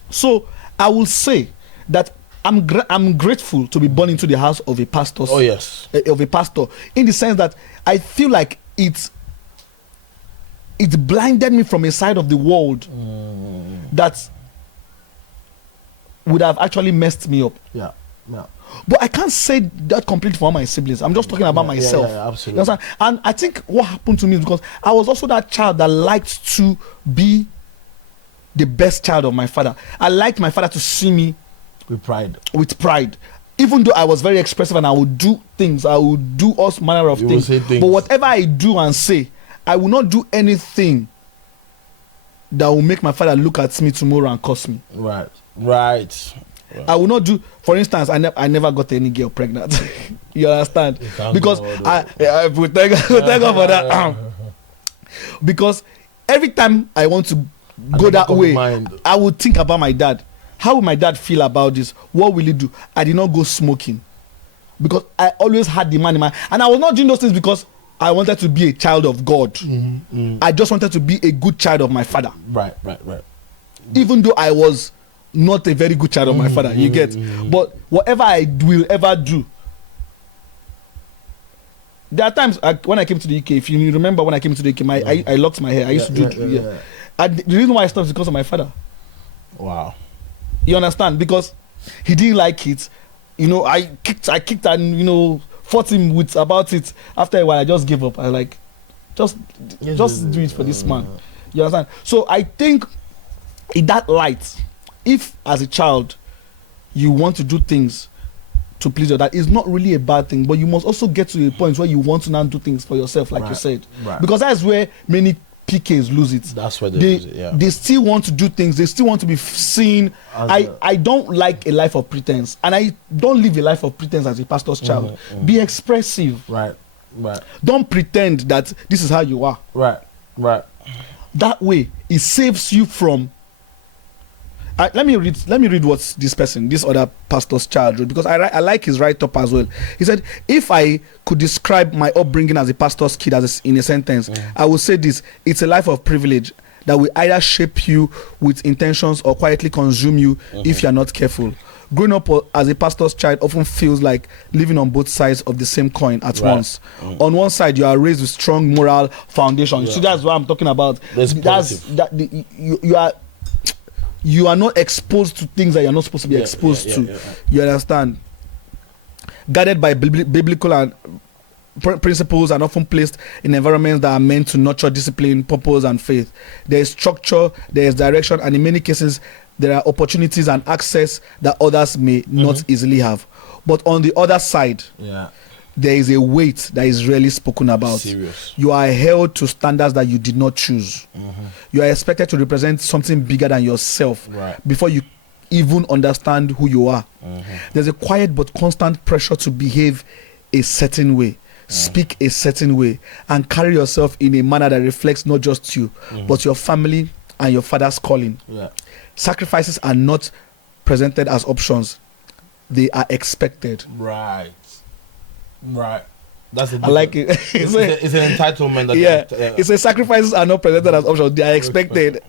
So I will say that I'm grateful to be born into the house of a pastor. Oh yes. Of a pastor, in the sense that I feel like it blinded me from a side of the world that would have actually messed me up. Yeah. But I can't say that completely for all my siblings. I'm just talking about myself. Yeah, absolutely. You understand? And I think what happened to me is because I was also that child that liked to be the best child of my father. I liked my father to see me with pride. Even though I was very expressive and I would do things, I would do all manner of things. But whatever I do and say, I will not do anything that will make my father look at me tomorrow and curse me. Right. I will not do. For instance, I never got any girl pregnant. You understand? Because we thank God for that. Because every time I want to go that way, I would think about my dad. How will my dad feel about this? What will he do? I did not go smoking because I always had the man in mind, and I was not doing those things because I wanted to be a child of God. I just wanted to be a good child of my father. Right. Even though I was not a very good child of my father, you get. But whatever I will ever do, there are times when I came to the UK. If you remember, when I came to the UK, I locked my hair. I used to do. And the reason why I stopped is because of my father. Wow. You understand? Because he didn't like it. I kicked and fought him about it. After a while, I just gave up. I was like, just do it for this man. You understand? So I think in that light, if as a child you want to do things to please your dad, it's not really a bad thing, but you must also get to a point where you want to now do things for yourself, like you said. Because that's where many PKs lose it. That's where they lose it. Yeah. They still want to do things. They still want to be seen. I don't like a life of pretense, and I don't live a life of pretense as a pastor's child. Be expressive. Right. Don't pretend that this is how you are. Right. That way, it saves you from. Let me read what this other pastor's child wrote, because I like his write-up as well. He said, if I could describe my upbringing as a pastor's kid in a sentence, I would say this: it's a life of privilege that will either shape you with intentions or quietly consume you if you're not careful. Growing up as a pastor's child often feels like living on both sides of the same coin at once. On one side, you are raised with strong moral foundation. So that's what I'm talking about. You are not exposed to things that you're not supposed to be exposed to. You understand? Guided by biblical and principles, and often placed in environments that are meant to nurture discipline, purpose, and faith. There is structure, there is direction, and in many cases, there are opportunities and access that others may not easily have. But on the other side, there is a weight that is rarely spoken about. Serious. You are held to standards that you did not choose. You are expected to represent something bigger than yourself before you even understand who you are. There's a quiet but constant pressure to behave a certain way, speak a certain way, and carry yourself in a manner that reflects not just you, but your family and your father's calling. Sacrifices are not presented as options, they are expected. Right. That's I like it. It's an entitlement. That It's a sacrifices are not presented as options, they are expected.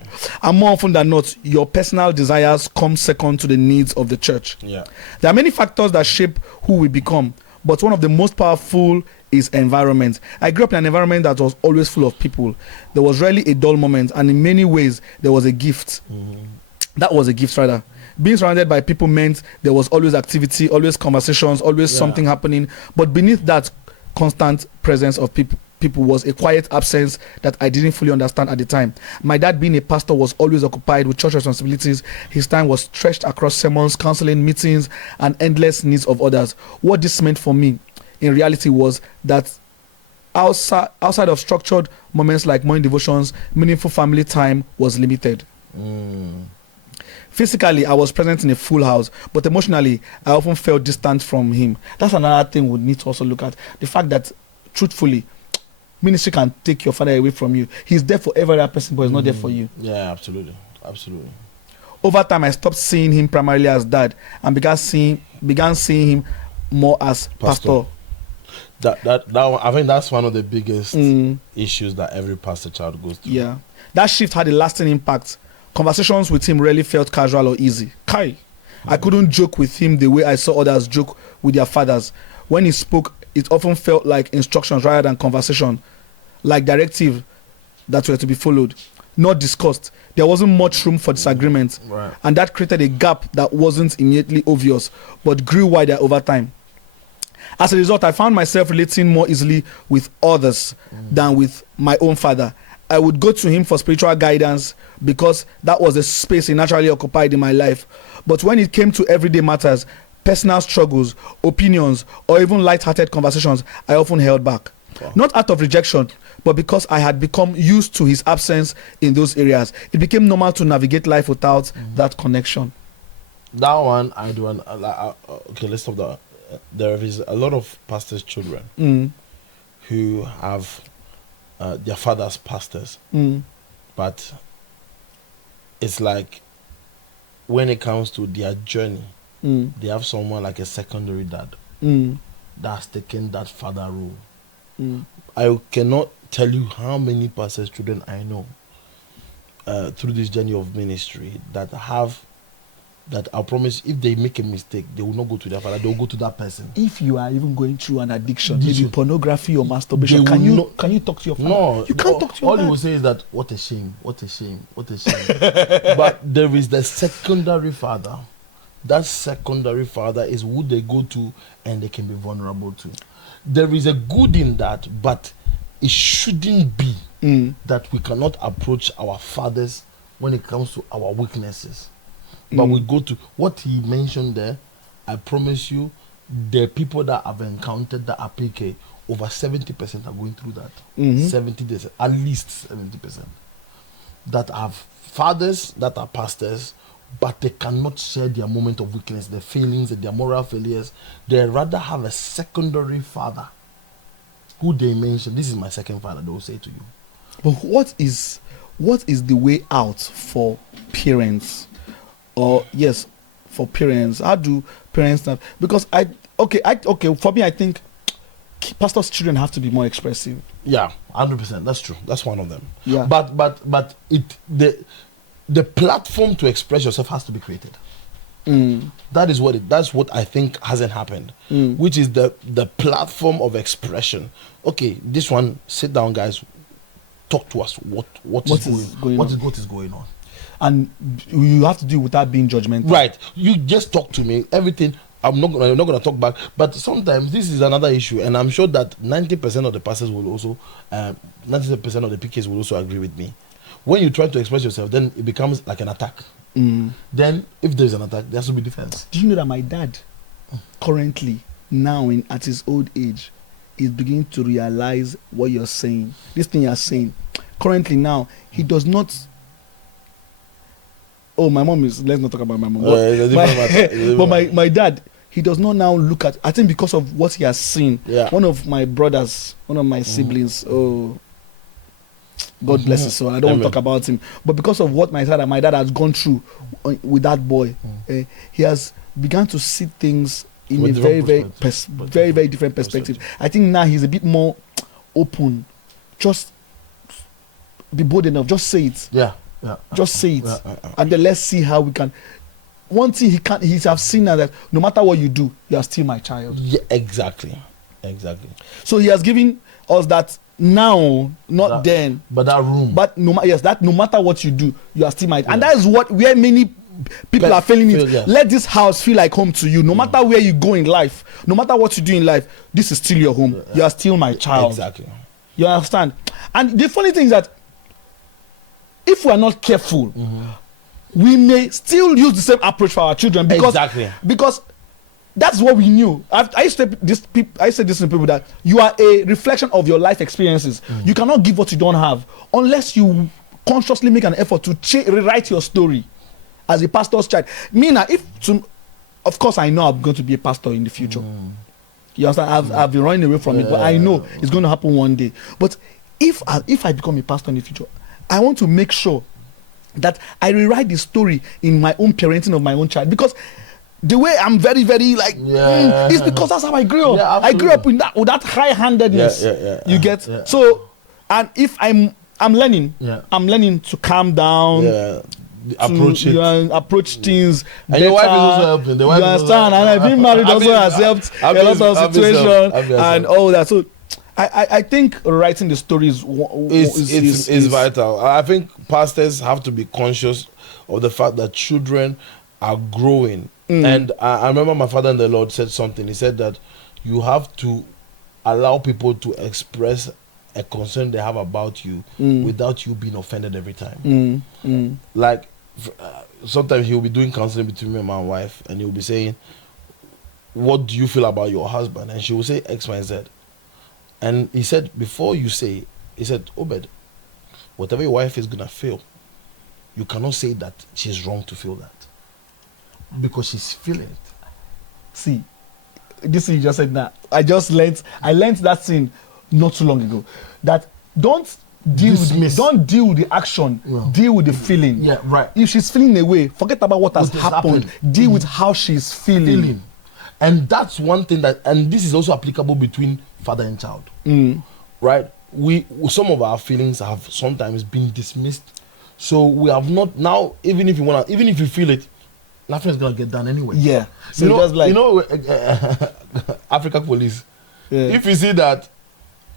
And more often than not, your personal desires come second to the needs of the church. There are many factors that shape who we become, but one of the most powerful is environment. I grew up in an environment that was always full of people. There was rarely a dull moment, and in many ways there was a gift. That was a gift, rather. Being surrounded by people meant there was always activity, always conversations, always something happening. But beneath that constant presence of people was a quiet absence that I didn't fully understand at the time. My dad, being a pastor, was always occupied with church responsibilities. His time was stretched across sermons, counseling, meetings, and endless needs of others. What this meant for me in reality was that outside of structured moments like morning devotions, meaningful family time was limited. Physically, I was present in a full house, but emotionally, I often felt distant from him. That's another thing we need to also look at. The fact that, truthfully, ministry can take your father away from you. He's there for every other person, but he's not there for you. Yeah, absolutely. Over time, I stopped seeing him primarily as dad and began seeing him more as pastor. That one, I think that's one of the biggest issues that every pastor child goes through. Yeah, that shift had a lasting impact. Conversations with him rarely felt casual or easy. I couldn't joke with him the way I saw others joke with their fathers. When he spoke, it often felt like instructions rather than conversation, like directive that were to be followed, not discussed. There wasn't much room for disagreement, and that created a gap that wasn't immediately obvious, but grew wider over time. As a result, I found myself relating more easily with others than with my own father. I would go to him for spiritual guidance because that was the space he naturally occupied in my life. But when it came to everyday matters, personal struggles, opinions, or even light-hearted conversations, I often held back. Not out of rejection, but because I had become used to his absence in those areas. It became normal to navigate life without that connection. That one, I do. Okay, let's stop that. There is a lot of pastors' children who have their fathers pastors, but it's like when it comes to their journey, they have someone like a secondary dad that's taken that father role. I cannot tell you how many pastors' children I know through this journey of ministry that I promise, if they make a mistake, they will not go to their father, they will go to that person. If you are even going through an addiction, maybe pornography or masturbation, can you talk to your father? No, you can't talk to your all dad. he will say is that, what a shame. But there is the secondary father. That secondary father is who they go to and they can be vulnerable to. There is a good in that, but it shouldn't be that we cannot approach our fathers when it comes to our weaknesses. But we go to what he mentioned there. I promise you, the people that I've encountered that are PK, over 70% are going through that. 70%, at least 70%. That have fathers that are pastors, but they cannot share their moment of weakness, their failings, their moral failures. They rather have a secondary father who they mention. This is my second father, they will say to you. But what is the way out for parents? Or yes, for parents, how do parents not? Because for me, I think pastors' children have to be more expressive. Yeah, 100%. That's true. That's one of them. Yeah. But the platform to express yourself has to be created. That's what I think hasn't happened. Which is the platform of expression. Okay, this one. Sit down, guys. Talk to us. What is going on? And you have to do it without being judgmental. Right. You just talk to me. Everything. I'm not going to talk back. But sometimes this is another issue, and I'm sure that 90% of the pastors will also, 90% of the PKs will also agree with me. When you try to express yourself, then it becomes like an attack. Then, if there's an attack, there has to be defense. Do you know that my dad, currently, now at his old age, is beginning to realize what you're saying? This thing you're saying. Currently now, he does not. Oh, my mom is. Let's not talk about my mom. It's a different matter. But my dad, he does not now look at. I think because of what he has seen. Yeah. One of my brothers, one of my siblings. Oh, God bless his soul. I don't want to talk about him. But because of what my dad has gone through with that boy, he has begun to see things in a very very different perspective. I think now he's a bit more open. Just be bold enough. Just say it. Yeah. Just say it, and then let's see how we can. One thing he have seen now that no matter what you do, you are still my child. Yeah, exactly. So he has given us that now, not then, but that room. But no matter what you do, you are still my. And that is where many people are feeling it. Yeah. Let this house feel like home to you. No matter where you go in life, no matter what you do in life, this is still your home. You are still my child. Exactly. You understand? And the funny thing is that if we are not careful, we may still use the same approach for our children because that's what we knew. I used to say this to people that you are a reflection of your life experiences. You cannot give what you don't have unless you consciously make an effort to rewrite your story as a pastor's child. Me now, of course, I know I'm going to be a pastor in the future. You understand? I've been running away from it, but I know it's going to happen one day. But if I become a pastor in the future, I want to make sure that I rewrite the story in my own parenting of my own child, because the way I'm very, very like, it's because that's how I grew up. Yeah, I grew up with that high-handedness. You get so, and if I'm learning, I'm learning to calm down. Approach things and better. Your wife is also helping. You understand? And I've been married also has helped a lot of situations and all that. So I think writing the story is vital. I think pastors have to be conscious of the fact that children are growing. And I remember my father in the Lord said something. He said that you have to allow people to express a concern they have about you without you being offended every time. Like sometimes he'll be doing counseling between me and my wife, and he'll be saying, "What do you feel about your husband?" And she will say X, Y, Z. And he said, before you say, he said, Obed, whatever your wife is gonna feel, you cannot say that she's wrong to feel that, because she's feeling it. See, this thing you just said now, I learned that thing not too long ago, that don't deal with the action, deal with the feeling. Yeah, right. If she's feeling away, forget about what has happened. Deal with how she's feeling. And that's one thing and this is also applicable between father and child. Right? Some of our feelings have sometimes been dismissed. So we have not now, even if you feel it, nothing is gonna get done anyway. Yeah. So Africa police. Yeah. If you see that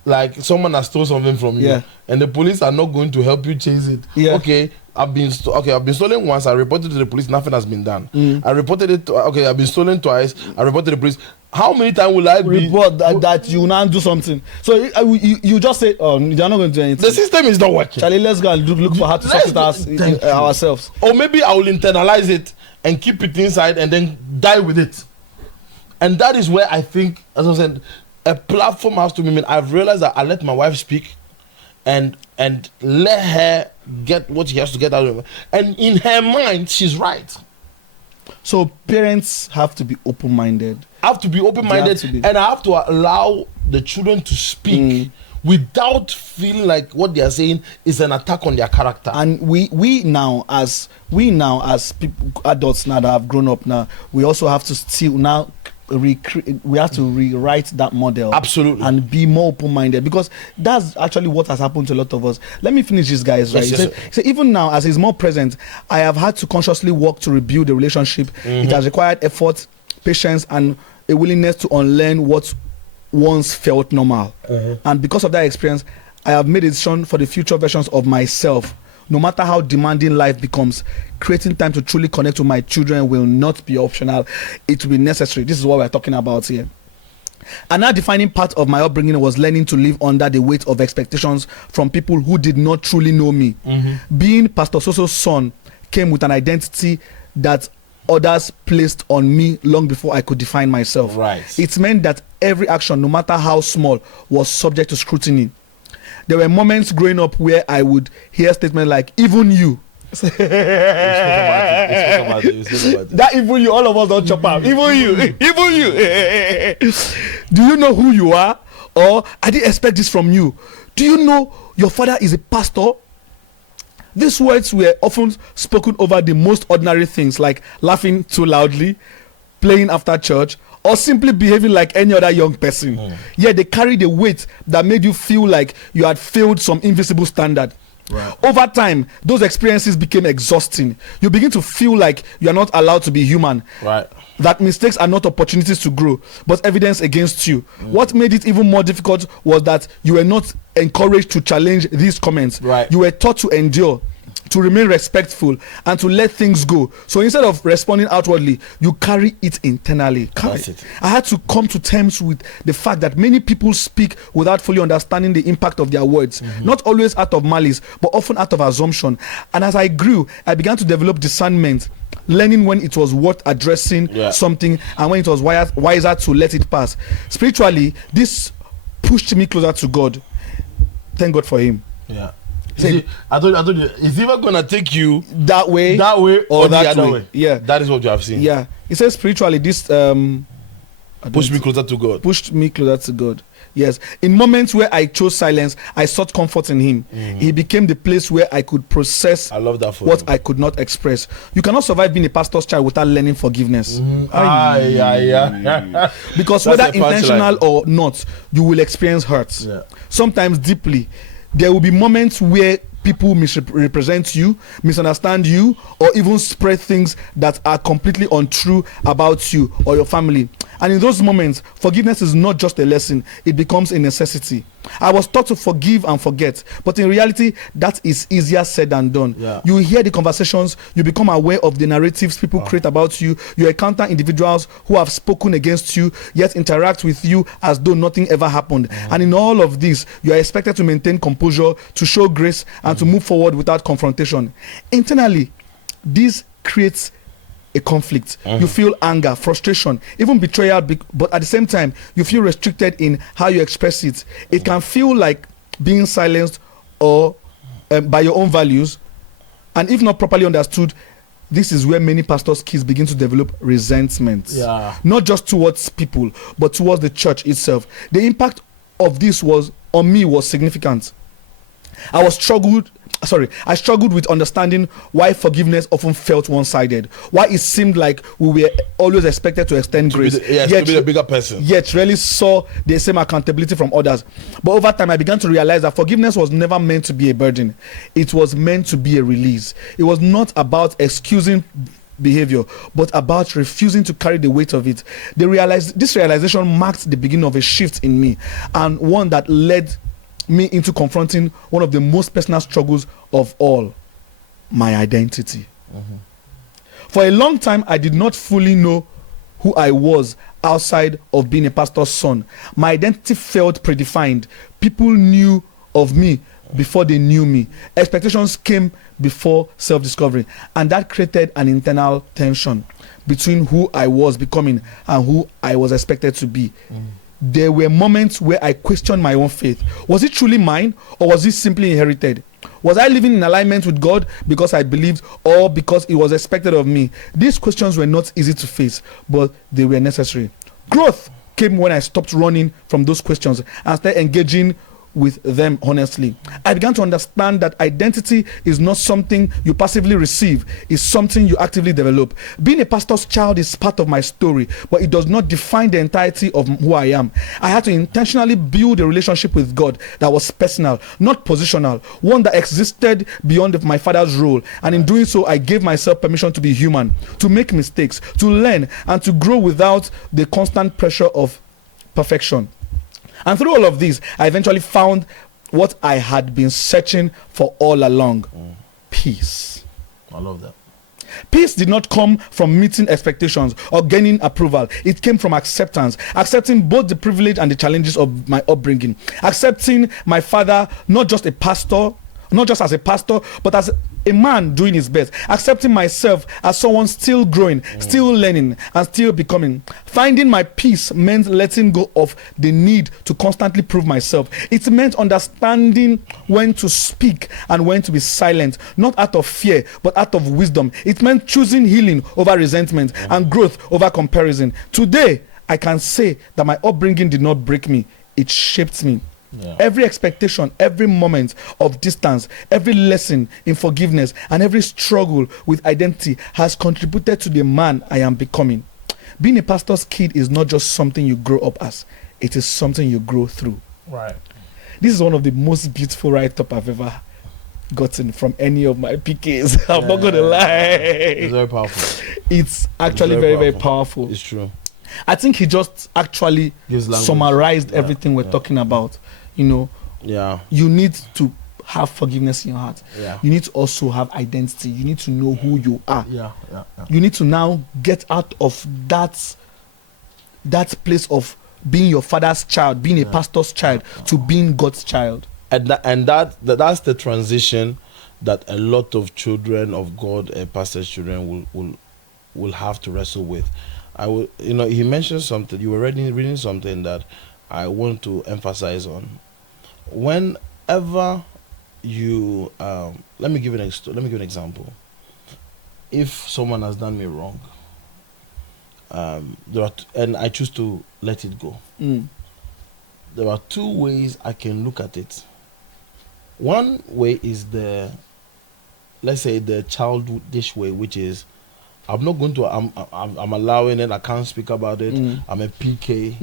like someone has stole something from you, and the police are not going to help you chase it. Yeah. Okay, I've been stolen once. I reported to the police. Nothing has been done. I reported it. I've been stolen twice. I reported to the police. How many times will I report that you now do something? So you just say, oh, you're not going to do anything. The system is not working. Charlie, let's go and look for how to sort it ourselves. Or maybe I will internalize it and keep it inside and then die with it. And that is where I think, as I said, a platform has to be made. I've realized that I let my wife speak and let her get what she has to get out of it. And in her mind, she's right. So parents have to be open-minded. And I have to allow the children to speak without feeling like what they are saying is an attack on their character. And we now as people, adults now that have grown up now, we also have to still now we have to rewrite that model. Absolutely. And be more open-minded, because that's actually what has happened to a lot of us. Let me finish this, guys. Right? He said, even now, as he's more present, I have had to consciously work to rebuild the relationship. It has required effort, patience, and a willingness to unlearn what once felt normal. And because of that experience, I have made a decision for the future versions of myself. No matter how demanding life becomes, creating time to truly connect with my children will not be optional. It will be necessary. This is what we're talking about here. Another defining part of my upbringing was learning to live under the weight of expectations from people who did not truly know me. Being Pastor Soso's son came with an identity that others placed on me long before I could define myself. Right. It meant that every action, no matter how small, was subject to scrutiny. There were moments growing up where I would hear statements like, even you, We spoke about it. That even you, all of us don't chop out. Even you, even you. Do you know who you are? Or I didn't expect this from you. Do you know your father is a pastor? These words were often spoken over the most ordinary things, like laughing too loudly, playing after church, or simply behaving like any other young person. Yet they carried a weight that made you feel like you had failed some invisible standard. Right. Over time, those experiences became exhausting. You begin to feel like you are not allowed to be human. Right. That mistakes are not opportunities to grow, but evidence against you. What made it even more difficult was that you were not encouraged to challenge these comments. Right. You were taught to endure, to remain respectful, and to let things go. So instead of responding outwardly, you carry it internally. That's it. I had to come to terms with the fact that many people speak without fully understanding the impact of their words, not always out of malice, but often out of assumption. And as I grew, I began to develop discernment, learning when it was worth addressing something and when it was wiser to let it pass. Spiritually, this pushed me closer to God. Thank God for him. Yeah. See, I told you, it's either gonna take you that way or that the other way. way. Yeah, that is what you have seen. Yeah, it says spiritually, this pushed me closer to God. Pushed me closer to God. Yes, in moments where I chose silence, I sought comfort in Him. He became the place where I could process I love that for what you. I could not express. You cannot survive being a pastor's child without learning forgiveness. Because That's whether a punchline. intentional or not, you will experience hurts. Yeah. Sometimes deeply. There will be moments where people misrepresent you, misunderstand you, or even spread things that are completely untrue about you or your family. And in those moments, forgiveness is not just a lesson, it becomes a necessity. I was taught to forgive and forget, but in reality, that is easier said than done. Yeah. You hear the conversations, you become aware of the narratives people create about you, you encounter individuals who have spoken against you, yet interact with you as though nothing ever happened. And in all of this, you are expected to maintain composure, to show grace, and to move forward without confrontation. Internally, this creates a conflict. You feel anger, frustration, even betrayal, but at the same time, you feel restricted in how you express it. It can feel like being silenced or by your own values, and if not properly understood, this is where many pastors' kids begin to develop resentment. Yeah. Not just towards people, but towards the church itself. The impact of this on me was significant. I struggled with understanding why forgiveness often felt one-sided, why it seemed like we were always expected to extend grace, to be the bigger person, yet rarely saw the same accountability from others. But over time, I began to realize that forgiveness was never meant to be a burden. It was meant to be a release. It was not about excusing behavior, but about refusing to carry the weight of it. This realization marked the beginning of a shift in me, and one that led me into confronting one of the most personal struggles of all, my identity. For a long time, I did not fully know who I was outside of being a pastor's son. My identity felt predefined. People knew of me before they knew me. Expectations came before self-discovery, and that created an internal tension between who I was becoming and who I was expected to be. There were moments where I questioned my own faith. Was it truly mine, or was it simply inherited? Was I living in alignment with God because I believed, or because it was expected of me? These questions were not easy to face, but they were necessary. Growth came when I stopped running from those questions and started engaging with them honestly. I began to understand that identity is not something you passively receive, it's something you actively develop. Being a pastor's child is part of my story, but it does not define the entirety of who I am. I had to intentionally build a relationship with God that was personal, not positional, one that existed beyond my father's role. And in doing so, I gave myself permission to be human, to make mistakes, to learn, and to grow without the constant pressure of perfection. And through all of this, I eventually found what I had been searching for all along. Peace. I love that. Peace did not come from meeting expectations or gaining approval. It came from acceptance, accepting both the privilege and the challenges of my upbringing, accepting my father not just as a pastor, not just as a pastor, but as a man doing his best, accepting myself as someone still growing, still learning, and still becoming. Finding my peace meant letting go of the need to constantly prove myself. It meant understanding when to speak and when to be silent, not out of fear, but out of wisdom. It meant choosing healing over resentment and growth over comparison. Today, I can say that my upbringing did not break me, it shaped me. Yeah. Every expectation, every moment of distance, every lesson in forgiveness, and every struggle with identity has contributed to the man I am becoming. Being a pastor's kid is not just something you grow up as, it is something you grow through. Right. This is one of the most beautiful write-up I've ever gotten from any of my PKs. I'm not gonna lie. It's very powerful. It's actually very powerful. It's true. I think he just actually summarized everything we're talking about. You know, you need to have forgiveness in your heart. Yeah. You need to also have identity. You need to know who you are. Yeah. You need to now get out of that place of being your father's child, being a pastor's child, to being God's child. And that's the transition that a lot of children of God, pastor's children, will have to wrestle with. He mentioned something. You were reading something that I want to emphasize on. Whenever you let me give an example. If someone has done me wrong, and I choose to let it go, there are two ways I can look at it. One way is let's say the childish way, which is I'm not going to. I'm allowing it. I can't speak about it. I'm a PK.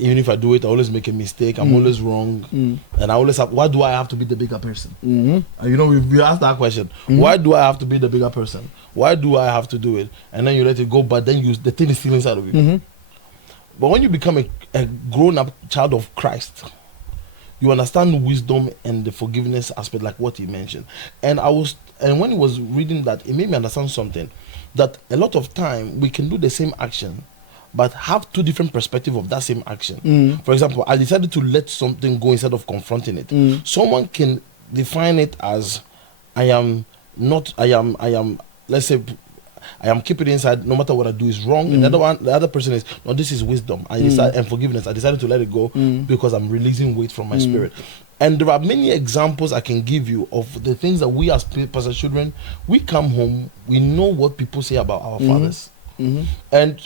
Even if I do it, I always make a mistake. I'm always wrong, and I always have. Why do I have to be the bigger person? We asked that question. Why do I have to be the bigger person? Why do I have to do it? And then you let it go, but then the thing is still inside of you. But when you become a grown-up child of Christ, you understand wisdom and the forgiveness aspect, like what he mentioned. And when he was reading that, it made me understand something. That a lot of time we can do the same action but have two different perspectives of that same action. For example, I decided to let something go instead of confronting it. Someone can define it as let's say I am keeping it inside, no matter what I do is wrong. And the other person is, no, this is wisdom. And forgiveness. I decided to let it go because I'm releasing weight from my spirit. And there are many examples I can give you of the things that we as pastor children, we come home, we know what people say about our fathers. And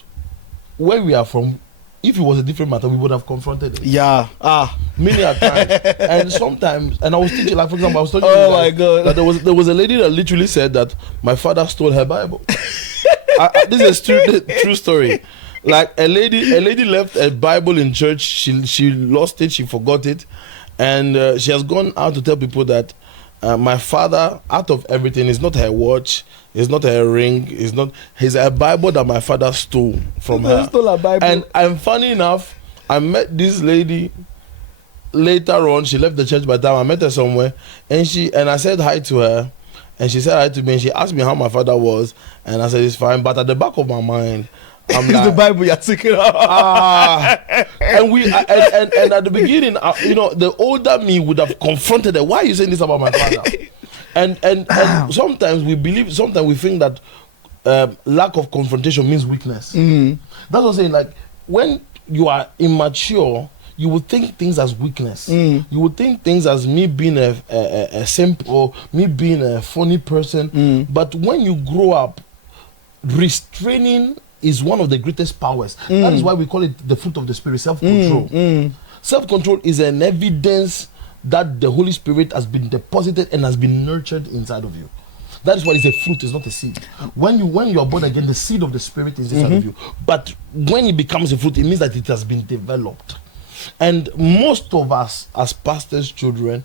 where we are from, if it was a different matter, we would have confronted it. Many a times. And sometimes, and I was teaching, like for example, I was telling you my God, that there was a lady that literally said that my father stole her Bible. This is a true story. Like a lady left a Bible in church. She lost it. She forgot it. And she has gone out to tell people that my father, out of everything, is not her watch, it's not her ring, he's a Bible that my father stole from her. Stole a Bible. And funny enough, I met this lady later on. She left the church by the time I met her somewhere, and I said hi to her, and she said hi to me, and she asked me how my father was, and I said it's fine, but at the back of my mind, I'm it's the Bible you're taking out. And at the beginning, the older me would have confronted her. Why are you saying this about my father? And sometimes we think that lack of confrontation means weakness. That's what I'm saying. Like when you are immature, you would think things as weakness. You would think things as me being a simp or me being a funny person. But when you grow up, restraining is one of the greatest powers. That is why we call it the fruit of the Spirit, self-control. Self-control is an evidence that the Holy Spirit has been deposited and has been nurtured inside of you. That is why it's a fruit, it's not a seed. When you are born again, the seed of the Spirit is inside of you. But when it becomes a fruit, it means that it has been developed. And most of us, as pastors' children,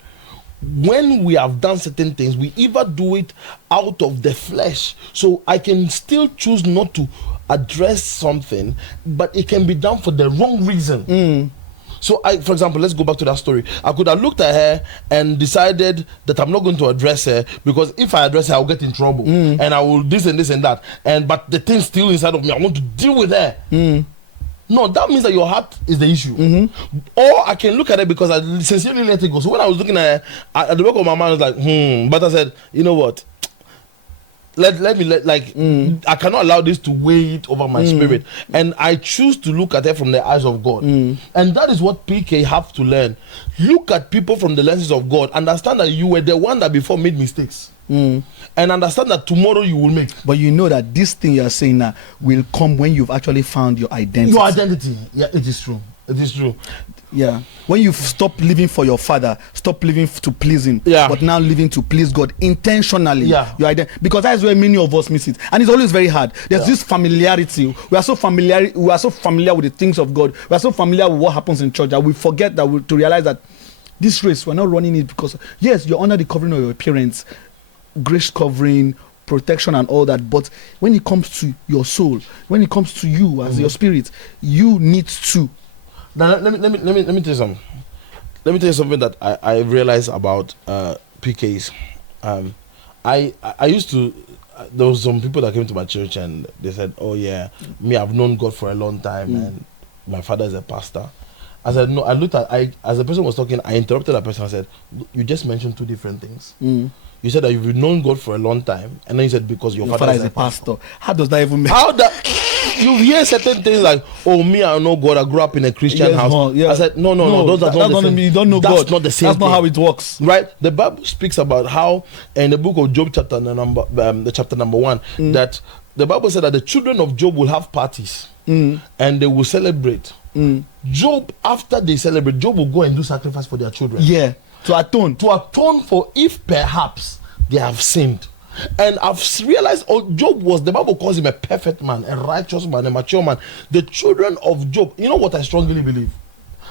when we have done certain things, we either do it out of the flesh. So I can still choose not to address something, but it can be done for the wrong reason. So for example, let's go back to that story. I could have looked at her and decided that I'm not going to address her, because if I address her, I'll get in trouble. And I will this and that. But the thing's still inside of me. I want to deal with her. No, that means that your heart is the issue. Or I can look at it because I sincerely let it go. So when I was looking at the work of my mind, I was like, but I said, you know what? Let me I cannot allow this to weigh it over my spirit, and I choose to look at it from the eyes of God, and that is what PK have to learn. Look at people from the lenses of God. Understand that you were the one that before made mistakes, and understand that tomorrow you will make. But you know that this thing you are saying now will come when you've actually found your identity. Your identity, yeah, it is true. It is true. Yeah, when you stop living for your father, stop living to please him, but now living to please God intentionally. Yeah, because that's where many of us miss it, and it's always very hard. There's this familiarity. We are so familiar with the things of God. We are so familiar with what happens in church that we forget to realize that this race we're not running it because yes, you're under the covering of your parents, grace covering, protection and all that, but when it comes to your soul, when it comes to you as your spirit, you need to. Now let me tell you something. Let me tell you something that I realized about PKs. I used to. There was some people that came to my church and they said, "Oh yeah, me, I've known God for a long time, and my father is a pastor." I said, "No." I looked at as the person was talking, I interrupted that person. I said, "You just mentioned two different things. You said that you've known God for a long time, and then you said because your father is a pastor. How does that even make? How that you hear certain things like, "Oh, me, I know God. I grew up in a Christian house." I said, "No. Those are not the same. You don't know That's God. not the same. That's not how it works, right?" The Bible speaks about how in the book of Job, chapter number 1, that the Bible said that the children of Job will have parties and they will celebrate. Job, after they celebrate, Job will go and do sacrifice for their children. Yeah. To atone for if perhaps they have sinned. And I've realized Job was, the Bible calls him a perfect man, a righteous man, a mature man. The children of Job, you know what I strongly believe?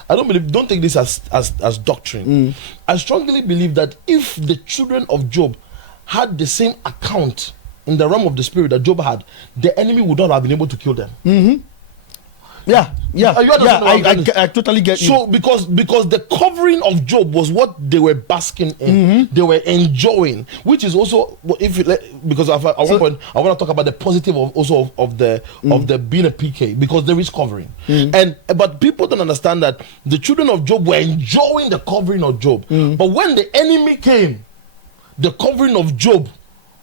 Don't take this as doctrine. I strongly believe that if the children of Job had the same account in the realm of the spirit that Job had, the enemy would not have been able to kill them. I totally get you. So because the covering of Job was what they were basking in, they were enjoying, which is also because at one point I want to talk about the positive of the being a PK, because there is covering, but people don't understand that the children of Job were enjoying the covering of Job, but when the enemy came, the covering of Job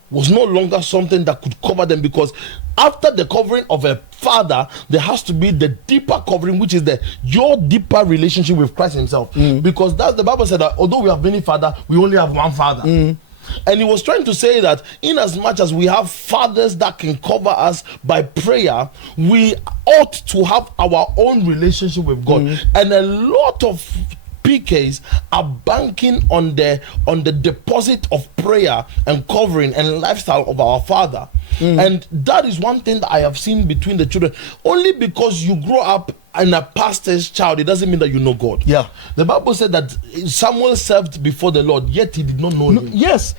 was no longer something that could cover them, because after the covering of a father, there has to be the deeper covering, which is your deeper relationship with Christ himself. Because that's the Bible said that although we have many fathers, we only have one father. And he was trying to say that in as much as we have fathers that can cover us by prayer, we ought to have our own relationship with God. And a lot of PKs are banking on the deposit of prayer and covering and lifestyle of our father. And that is one thing that I have seen between the children. Only because you grow up in a pastor's child, it doesn't mean that you know God. Yeah. The Bible said that Samuel served before the Lord, yet he did not know him. Yes.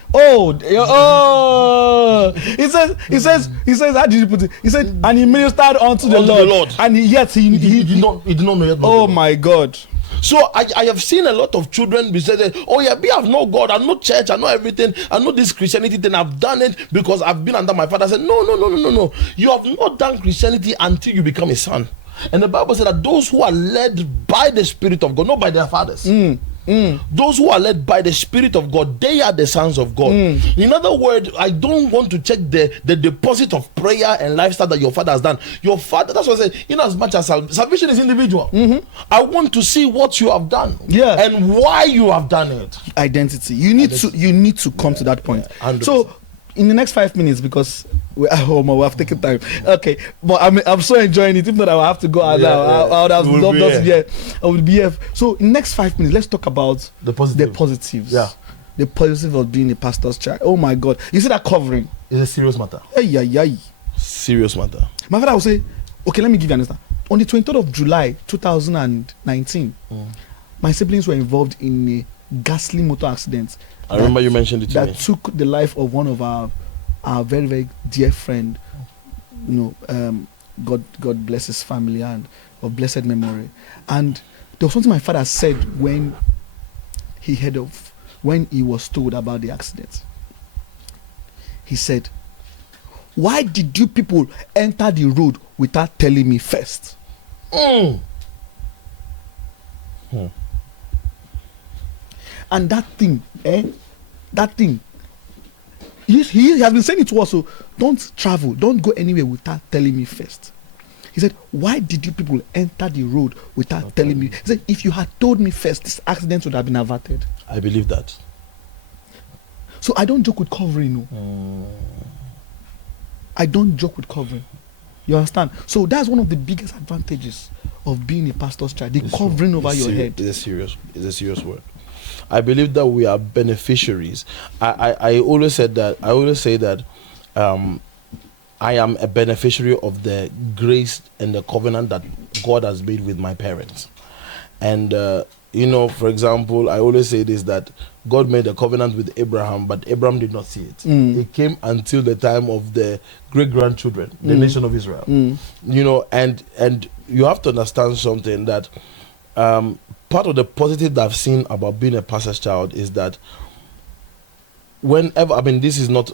He says, how did you put it? He said, and he ministered unto the Lord. And yet he did not know yet. Oh my God. So I have seen a lot of children be saying, "Oh yeah, I know God, I know church, I know everything, I know this Christianity thing, I've done it because I've been under my father." I said, No. You have not done Christianity until you become a son. And the Bible said that those who are led by the Spirit of God, not by their fathers. Those who are led by the Spirit of God, they are the sons of God. In other words, I don't want to check the deposit of prayer and lifestyle that your father has done. Your father, that's what I say, in as much as salvation is individual, I want to see what you have done, and why you have done it. Identity. You need to come to that point. 100%. So in the next 5 minutes, because we have taken time. Okay, but I'm so enjoying it. If not, I will have to go out now. I would have loved us here. I would be here. So in the next 5 minutes, let's talk about the positives. Yeah, the positives of being a pastor's child. Oh my God, you see that covering? It's a serious matter. Serious matter. My father will say, okay, let me give you an answer. On the 23rd of July 2019, my siblings were involved in a ghastly motor accident. I remember you mentioned it to me. That took the life of one of our very, very dear friend. God bless his family and of blessed memory. And there was something my father said when he was told about the accident. He said, "Why did you people enter the road without telling me first?" Mm. Hmm. And that thing, that thing, he has been saying it to us, so don't travel, don't go anywhere without telling me first. He said, why did you people enter the road without telling me? He said, if you had told me first, this accident would have been averted. I believe that. So I don't joke with covering. No. I don't joke with covering. You understand? So that's one of the biggest advantages of being a pastor's child, the covering over your head. It's a serious word. I believe that we are beneficiaries. I always say that I am a beneficiary of the grace and the covenant that God has made with my parents. And for example, I always say this, that God made a covenant with Abraham, but Abraham did not see it. It came until the time of the great-grandchildren, the nation of Israel. And you have to understand something, that part of the positive that I've seen about being a pastor's child is that whenever, this is not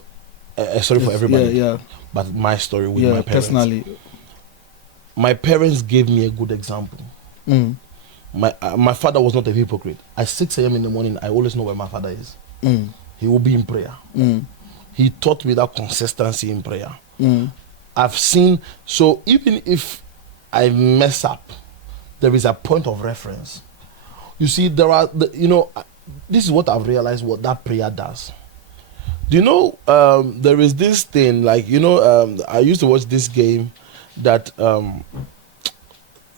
a story for everybody, but my story with my parents. Personally, my parents gave me a good example. My father was not a hypocrite. At 6 a.m. in the morning, I always know where my father is. He will be in prayer. He taught me that consistency in prayer. I've seen, so even if I mess up, there is a point of reference. You see, this is what I've realized what that prayer does. Do you know, there is this thing, I used to watch this game that, the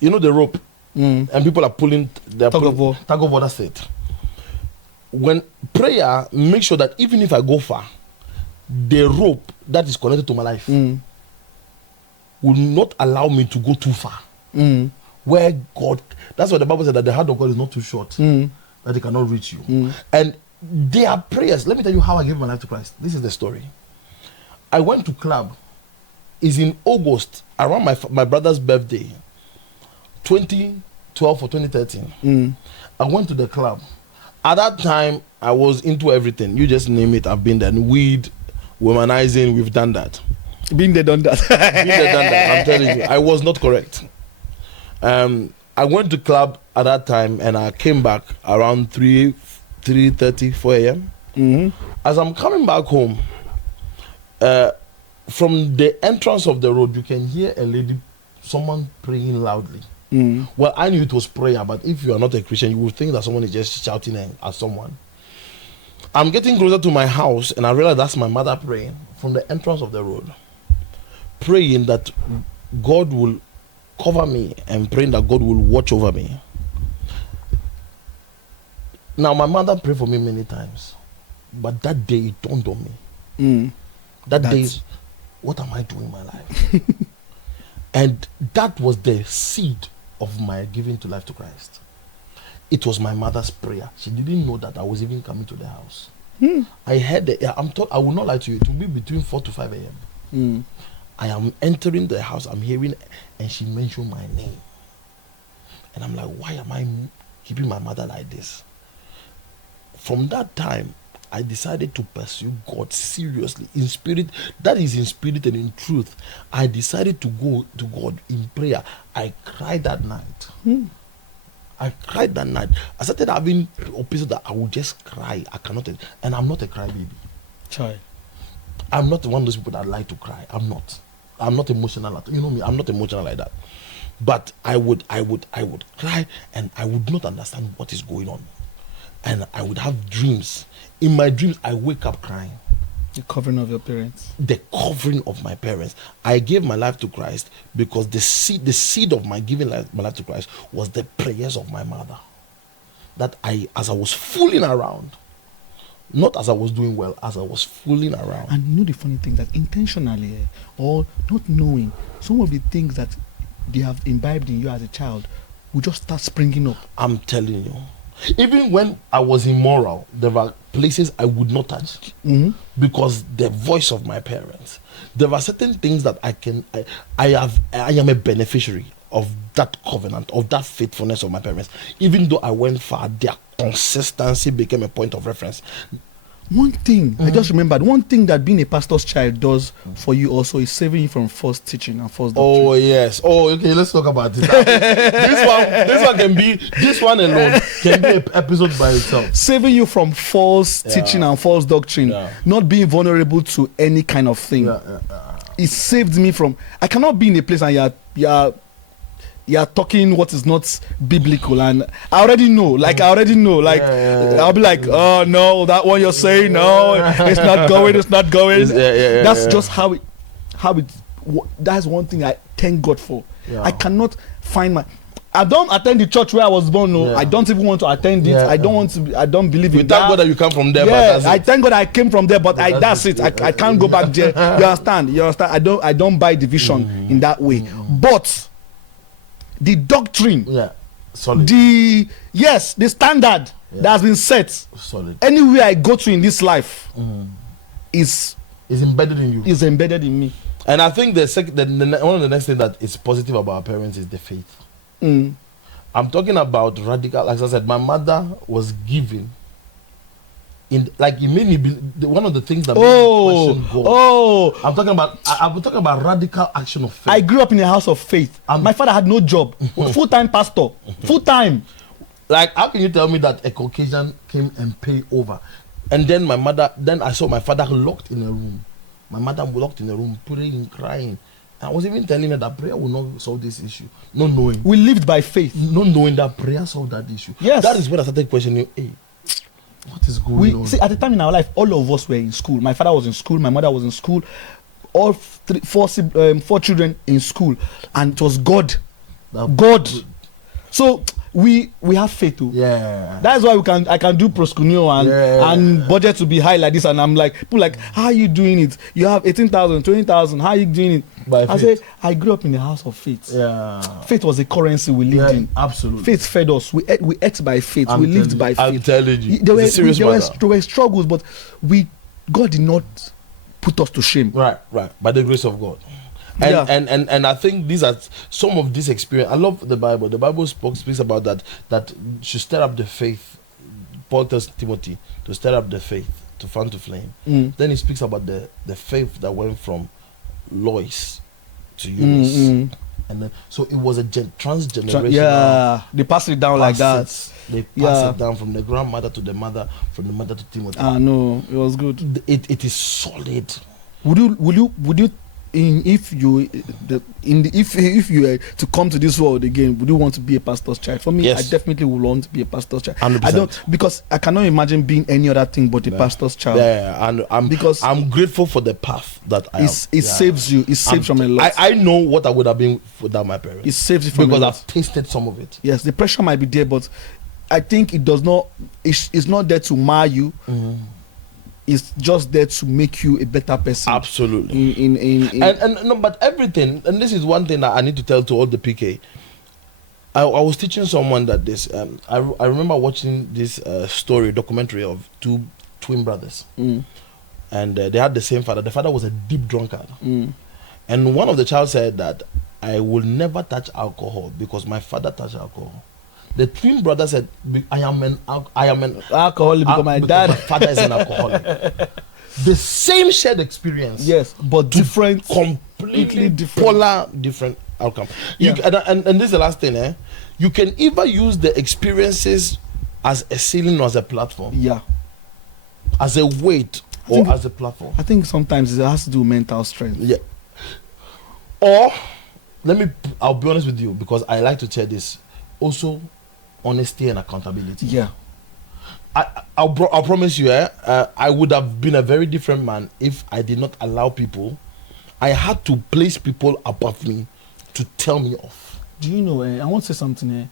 rope, and people are pulling, tug of war, that's it. When prayer, make sure that even if I go far, the rope that is connected to my life will not allow me to go too far. Where God, that's what the Bible said, that the heart of God is not too short, that He cannot reach you. And there are prayers. Let me tell you how I gave my life to Christ. This is the story. I went to club. It's in August, around my brother's birthday, 2012 or 2013. I went to the club. At that time, I was into everything. You just name it, I've been there. Weed, womanizing, we've done that. Been there, done that. Been there, done that. I'm telling you, I was not correct. I went to club at that time, and I came back around 3:30, 4 a.m. As I'm coming back home, from the entrance of the road, you can hear someone praying loudly. Well, I knew it was prayer, but if you are not a Christian, you would think that someone is just shouting at someone. I'm getting closer to my house, and I realize that's my mother praying from the entrance of the road, praying that God will cover me and praying that God will watch over me. Now, my mother prayed for me many times, but that day it dawned on me. That day, what am I doing in my life? And that was the seed of my giving to life to Christ. It was my mother's prayer. She didn't know that I was even coming to the house. I heard I will not lie to you, it will be between 4 to 5 a.m. I am entering the house, I'm hearing, and she mentioned my name. And I'm like, why am I keeping my mother like this? From that time, I decided to pursue God seriously, in spirit, that is in spirit and in truth. I decided to go to God in prayer. I cried that night. I cried that night. I started having episodes that I would just cry. I cannot, and I'm not a crybaby. Child. I'm not one of those people that like to cry. I'm not emotional. You know me, I'm not emotional like that. But I would cry, and I would not understand what is going on. And I would have dreams. In my dreams, I wake up crying. The covering of your parents. The covering of my parents. I gave my life to Christ because the seed of my giving my life to Christ was the prayers of my mother. That as I was fooling around, not as I was doing well, as I was fooling around. And you know the funny thing, that intentionally or not knowing, some of the things that they have imbibed in you as a child will just start springing up. I'm telling you. Even when I was immoral, there were places I would not touch because the voice of my parents. There were certain things that I am a beneficiary of that covenant, of that faithfulness of my parents. Even though I went far, their consistency became a point of reference. One thing I just remembered, one thing that being a pastor's child does for you also is saving you from false teaching and false doctrine. Oh yes. Oh, okay. Let's talk about it. This one alone can be an episode by itself. Saving you from false teaching and false doctrine, not being vulnerable to any kind of thing. It saved me from. I cannot be in a place and you're talking what is not biblical, and I already know. I'll be like, oh no, that one you're saying, no, it's not going. That's just how it. That's one thing I thank God for. I cannot find I don't attend the church where I was born. No, I don't even want to attend it. I don't want to. I don't believe in that. Thank God that you come from there. Yeah, I thank God I came from there, but that's it. I can't go back there. You understand? I don't buy division in that way. But the doctrine, solid. The standard that has been set, solid. Anywhere I go to in this life, is embedded in you. Is embedded in me. And I think one of the next things that is positive about our parents is the faith. I'm talking about radical. Like I said, my mother was given. It made me one of the things that made me question God. I'm talking about radical action of faith. I grew up in a house of faith. My father had no job, full-time pastor, full-time. Like, how can you tell me that a Caucasian came and paid over? And then I saw my father locked in a room. My mother locked in a room, praying, crying. I was even telling her that prayer will not solve this issue. Not knowing. We lived by faith. Not knowing that prayer solved that issue. Yes. That is when I started questioning, hey, what is going on? See, at the time in our life, all of us were in school. My father was in school, my mother was in school, all four children in school, and it was God. God. So we have faith too. Yeah. That's why I can do proskuneo and budget to be high like this, and I'm like, people like, how are you doing it? You have 18,000, 20,000. How are you doing it? I say, I grew up in a house of faith. Yeah. Faith was a currency we lived in. Absolutely. Faith fed us. We ate by faith. We lived by faith. I'm telling you. There were struggles, but God did not put us to shame. Right. By the grace of God. And I think these are some of this experience. I love the Bible. The Bible speaks about that should stir up the faith. Paul tells Timothy to stir up the faith, to fan to flame. Then he speaks about the faith that went from Lois to Eunice. And then so it was a transgenerational. They passed it down like that. They passed it down from the grandmother to the mother, from the mother to Timothy. No, it was good. It is solid. Would you if you were to come to this world again, would you want to be a pastor's child? For me, yes. I definitely would want to be a pastor's child. 100%. I don't, because I cannot imagine being any other thing but a pastor's child. Yeah, and I'm grateful for the path that I have. It saves you. It saves from a lot. I know what I would have been without my parents. It saves you from because a lot. I've tasted some of it. Yes, the pressure might be there, but I think it does not. It's not there to mar you. It's just there to make you a better person. Absolutely. But everything, and this is one thing that I need to tell to all the PK. I was teaching someone that this. I remember watching this documentary of two twin brothers, and they had the same father. The father was a deep drunkard, and one of the child said that I will never touch alcohol because my father touched alcohol. The twin brother said, I am an alcoholic because my father is an alcoholic. The same shared experience. Yes, but different. Completely different. Polar different outcome. And this is the last thing. You can either use the experiences as a ceiling or as a platform. Yeah. As a weight or as a platform. I think sometimes it has to do with mental strength. Yeah. Or, I'll be honest with you because I like to share this. Also, honesty and accountability. Yeah. I'll promise you, I would have been a very different man if I did not allow people. I had to place people above me to tell me off. Do you know, I want to say something.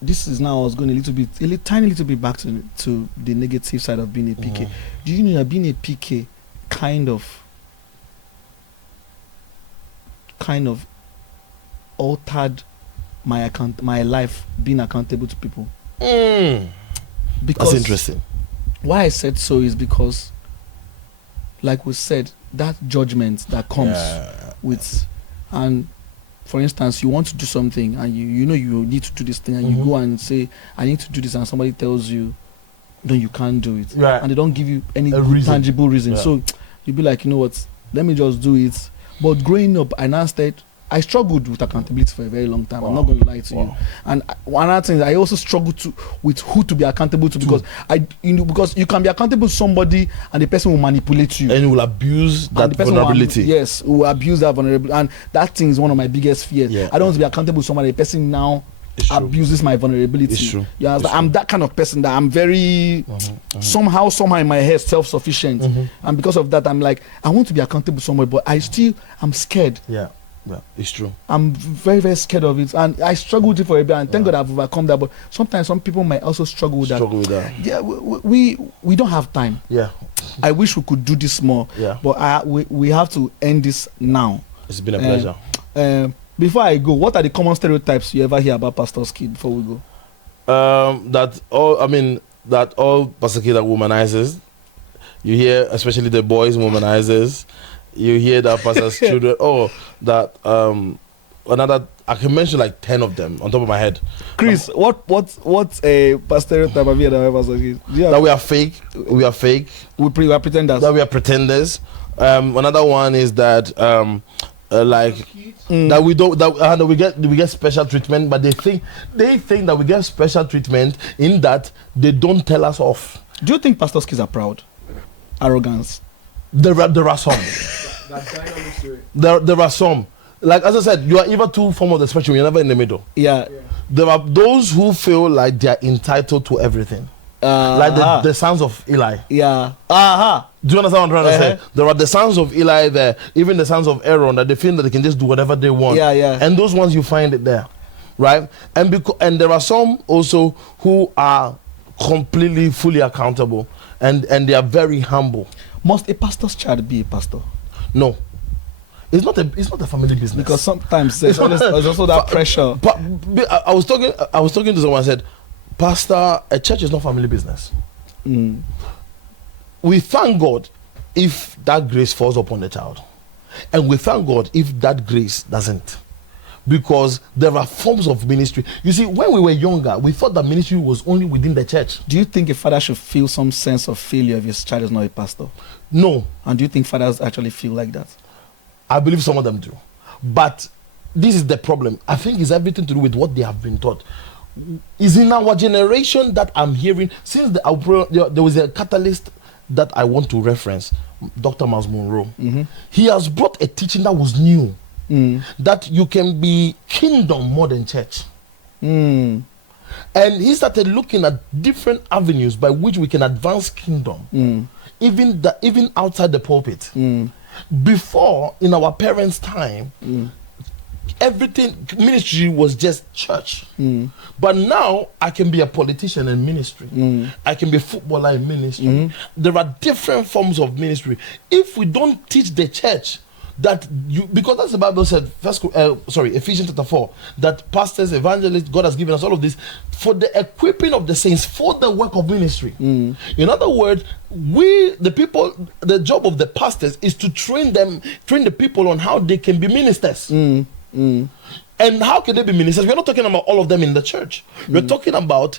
This is now I was going a tiny little bit back to the negative side of being a PK. Do you know that being a PK kind of altered my life being accountable to people? Because that's interesting. Why I said so is because, like we said, that judgment that comes with, and for instance, you want to do something and you know you need to do this thing and you go and say, I need to do this, and somebody tells you, then you can't do it. Right. And they don't give you any reason. tangible reason. Yeah. So you'll be like, you know what, let me just do it. But growing up, I struggled with accountability for a very long time. I'm not going to lie to you. And one other thing, I also struggled with who to be accountable to, because because you can be accountable to somebody and the person will manipulate you. And you will abuse that vulnerability. Yes, will abuse that vulnerability. And that thing is one of my biggest fears. Yeah. I don't want to be accountable to somebody. The person now abuses my vulnerability. It's true. Yeah, I'm that kind of person that I'm very somehow in my head self-sufficient. And because of that, I'm like, I want to be accountable to somebody, but I'm scared. Yeah, it's true. I'm very, very scared of it, and I struggle with it for a bit, and thank God I've overcome that. But sometimes some people might also struggle with that. Yeah, we don't have time. Yeah, I wish we could do this more. Yeah, but we have to end this now. It's been a pleasure. Before I go, what are the common stereotypes you ever hear about pastor's kid? Before we go, that all pastor kid are womanizers. You hear, especially the boys, womanizers. You hear that pastor's children. That another. I can mention like 10 of them on top of my head. Chris, what's a stereotype of you that pastor's kid? That we are fake. We are fake. We are pretenders. That we are pretenders. Another one is that that we don't that we get special treatment, but they think that we get special treatment in that they don't tell us off. Do you think pastors' kids are proud? Arrogance? There are some. There are some. Like as I said, you are either two forms of the spectrum. You're never in the middle. Yeah. There are those who feel like they are entitled to everything. Like the sons of Eli. Yeah. Do you understand what I'm trying to say? There are the sons of Eli there, even the sons of Aaron, that they feel that they can just do whatever they want. Yeah. And those ones you find it there, right? And there are some also who are completely, fully accountable, and they are very humble. Must a pastor's child be a pastor? No. It's not a family business. Because sometimes there's also that pressure. But I was talking to someone. I said, Pastor, a church is not family business. We thank God if that grace falls upon the child, and we thank God if that grace doesn't, because there are forms of ministry. You see, when we were younger, we thought that ministry was only within the church. Do you think a father should feel some sense of failure if his child is not a pastor? No. And do you think fathers actually feel like that? I believe some of them do, but this is the problem. I think it's everything to do with what they have been taught. Is in our generation that I'm hearing, since there was a catalyst that I want to reference, Dr. Miles Monroe. He has brought a teaching that was new, that you can be kingdom more than church. And he started looking at different avenues by which we can advance kingdom, even outside the pulpit. Before, in our parents' time, everything, ministry was just church. But now I can be a politician in ministry. I can be a footballer in ministry. There are different forms of ministry. If we don't teach the church that because that's the Bible said, Ephesians chapter 4, that pastors, evangelists, God has given us all of this for the equipping of the saints for the work of ministry. In other words, the job of the pastors is to train the people on how they can be ministers. And how can they be ministers? We're not talking about all of them in the church. We're talking about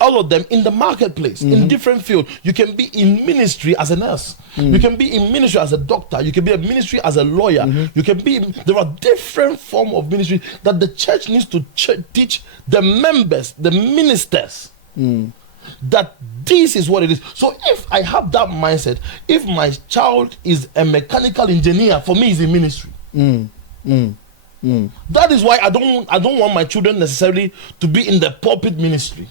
all of them in the marketplace, in different fields. You can be in ministry as a nurse. You can be in ministry as a doctor. You can be in ministry as a lawyer. You can be. There are different forms of ministry that the church needs to teach the members, the ministers, that this is what it is. So if I have that mindset, if my child is a mechanical engineer, for me, is in ministry. That is why I don't want my children necessarily to be in the pulpit ministry.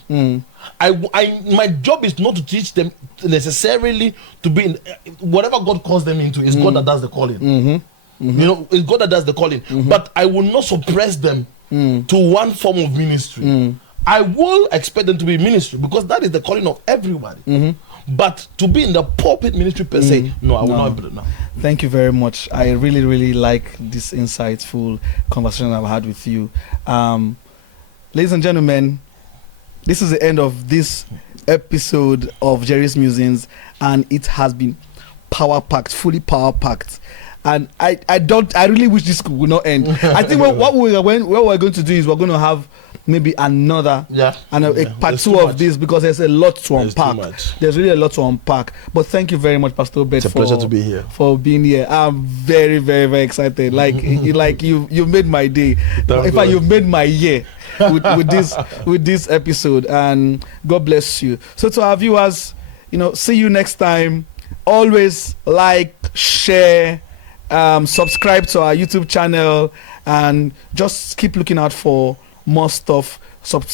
My job is not to teach them necessarily to be in whatever God calls them into. Is God that does the calling. You know, it's God that does the calling. But I will not suppress them to one form of ministry. I will expect them to be in ministry because that is the calling of everybody. But to be in the pulpit ministry per se, no, I will not be able to. No. Thank you very much. I really, really like this insightful conversation I've had with you. Ladies and gentlemen, this is the end of this episode of Jerry's Musings, and it has been power-packed, fully power-packed. And I really wish this would not end. I think what we're going to do is we're going to have maybe another and a part 2 of this, because there's a lot to unpack. There's really a lot to unpack. But thank you very much, Pastor Obed, it's a pleasure to be here. For being here. I'm very, very, very excited. Like you made my day. In fact, you've made my year with this episode, and God bless you. So to our viewers, see you next time. Always like, share, subscribe to our YouTube channel, and just keep looking out for more stuff.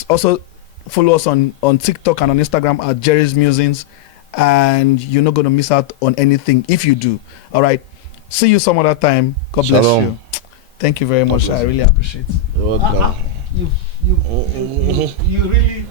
Also follow us on TikTok and on Instagram at Jerry's Musings, and you're not going to miss out on anything if you do. All right, see you some other time. God bless you. Thank you very much. I really appreciate it. You're welcome. You really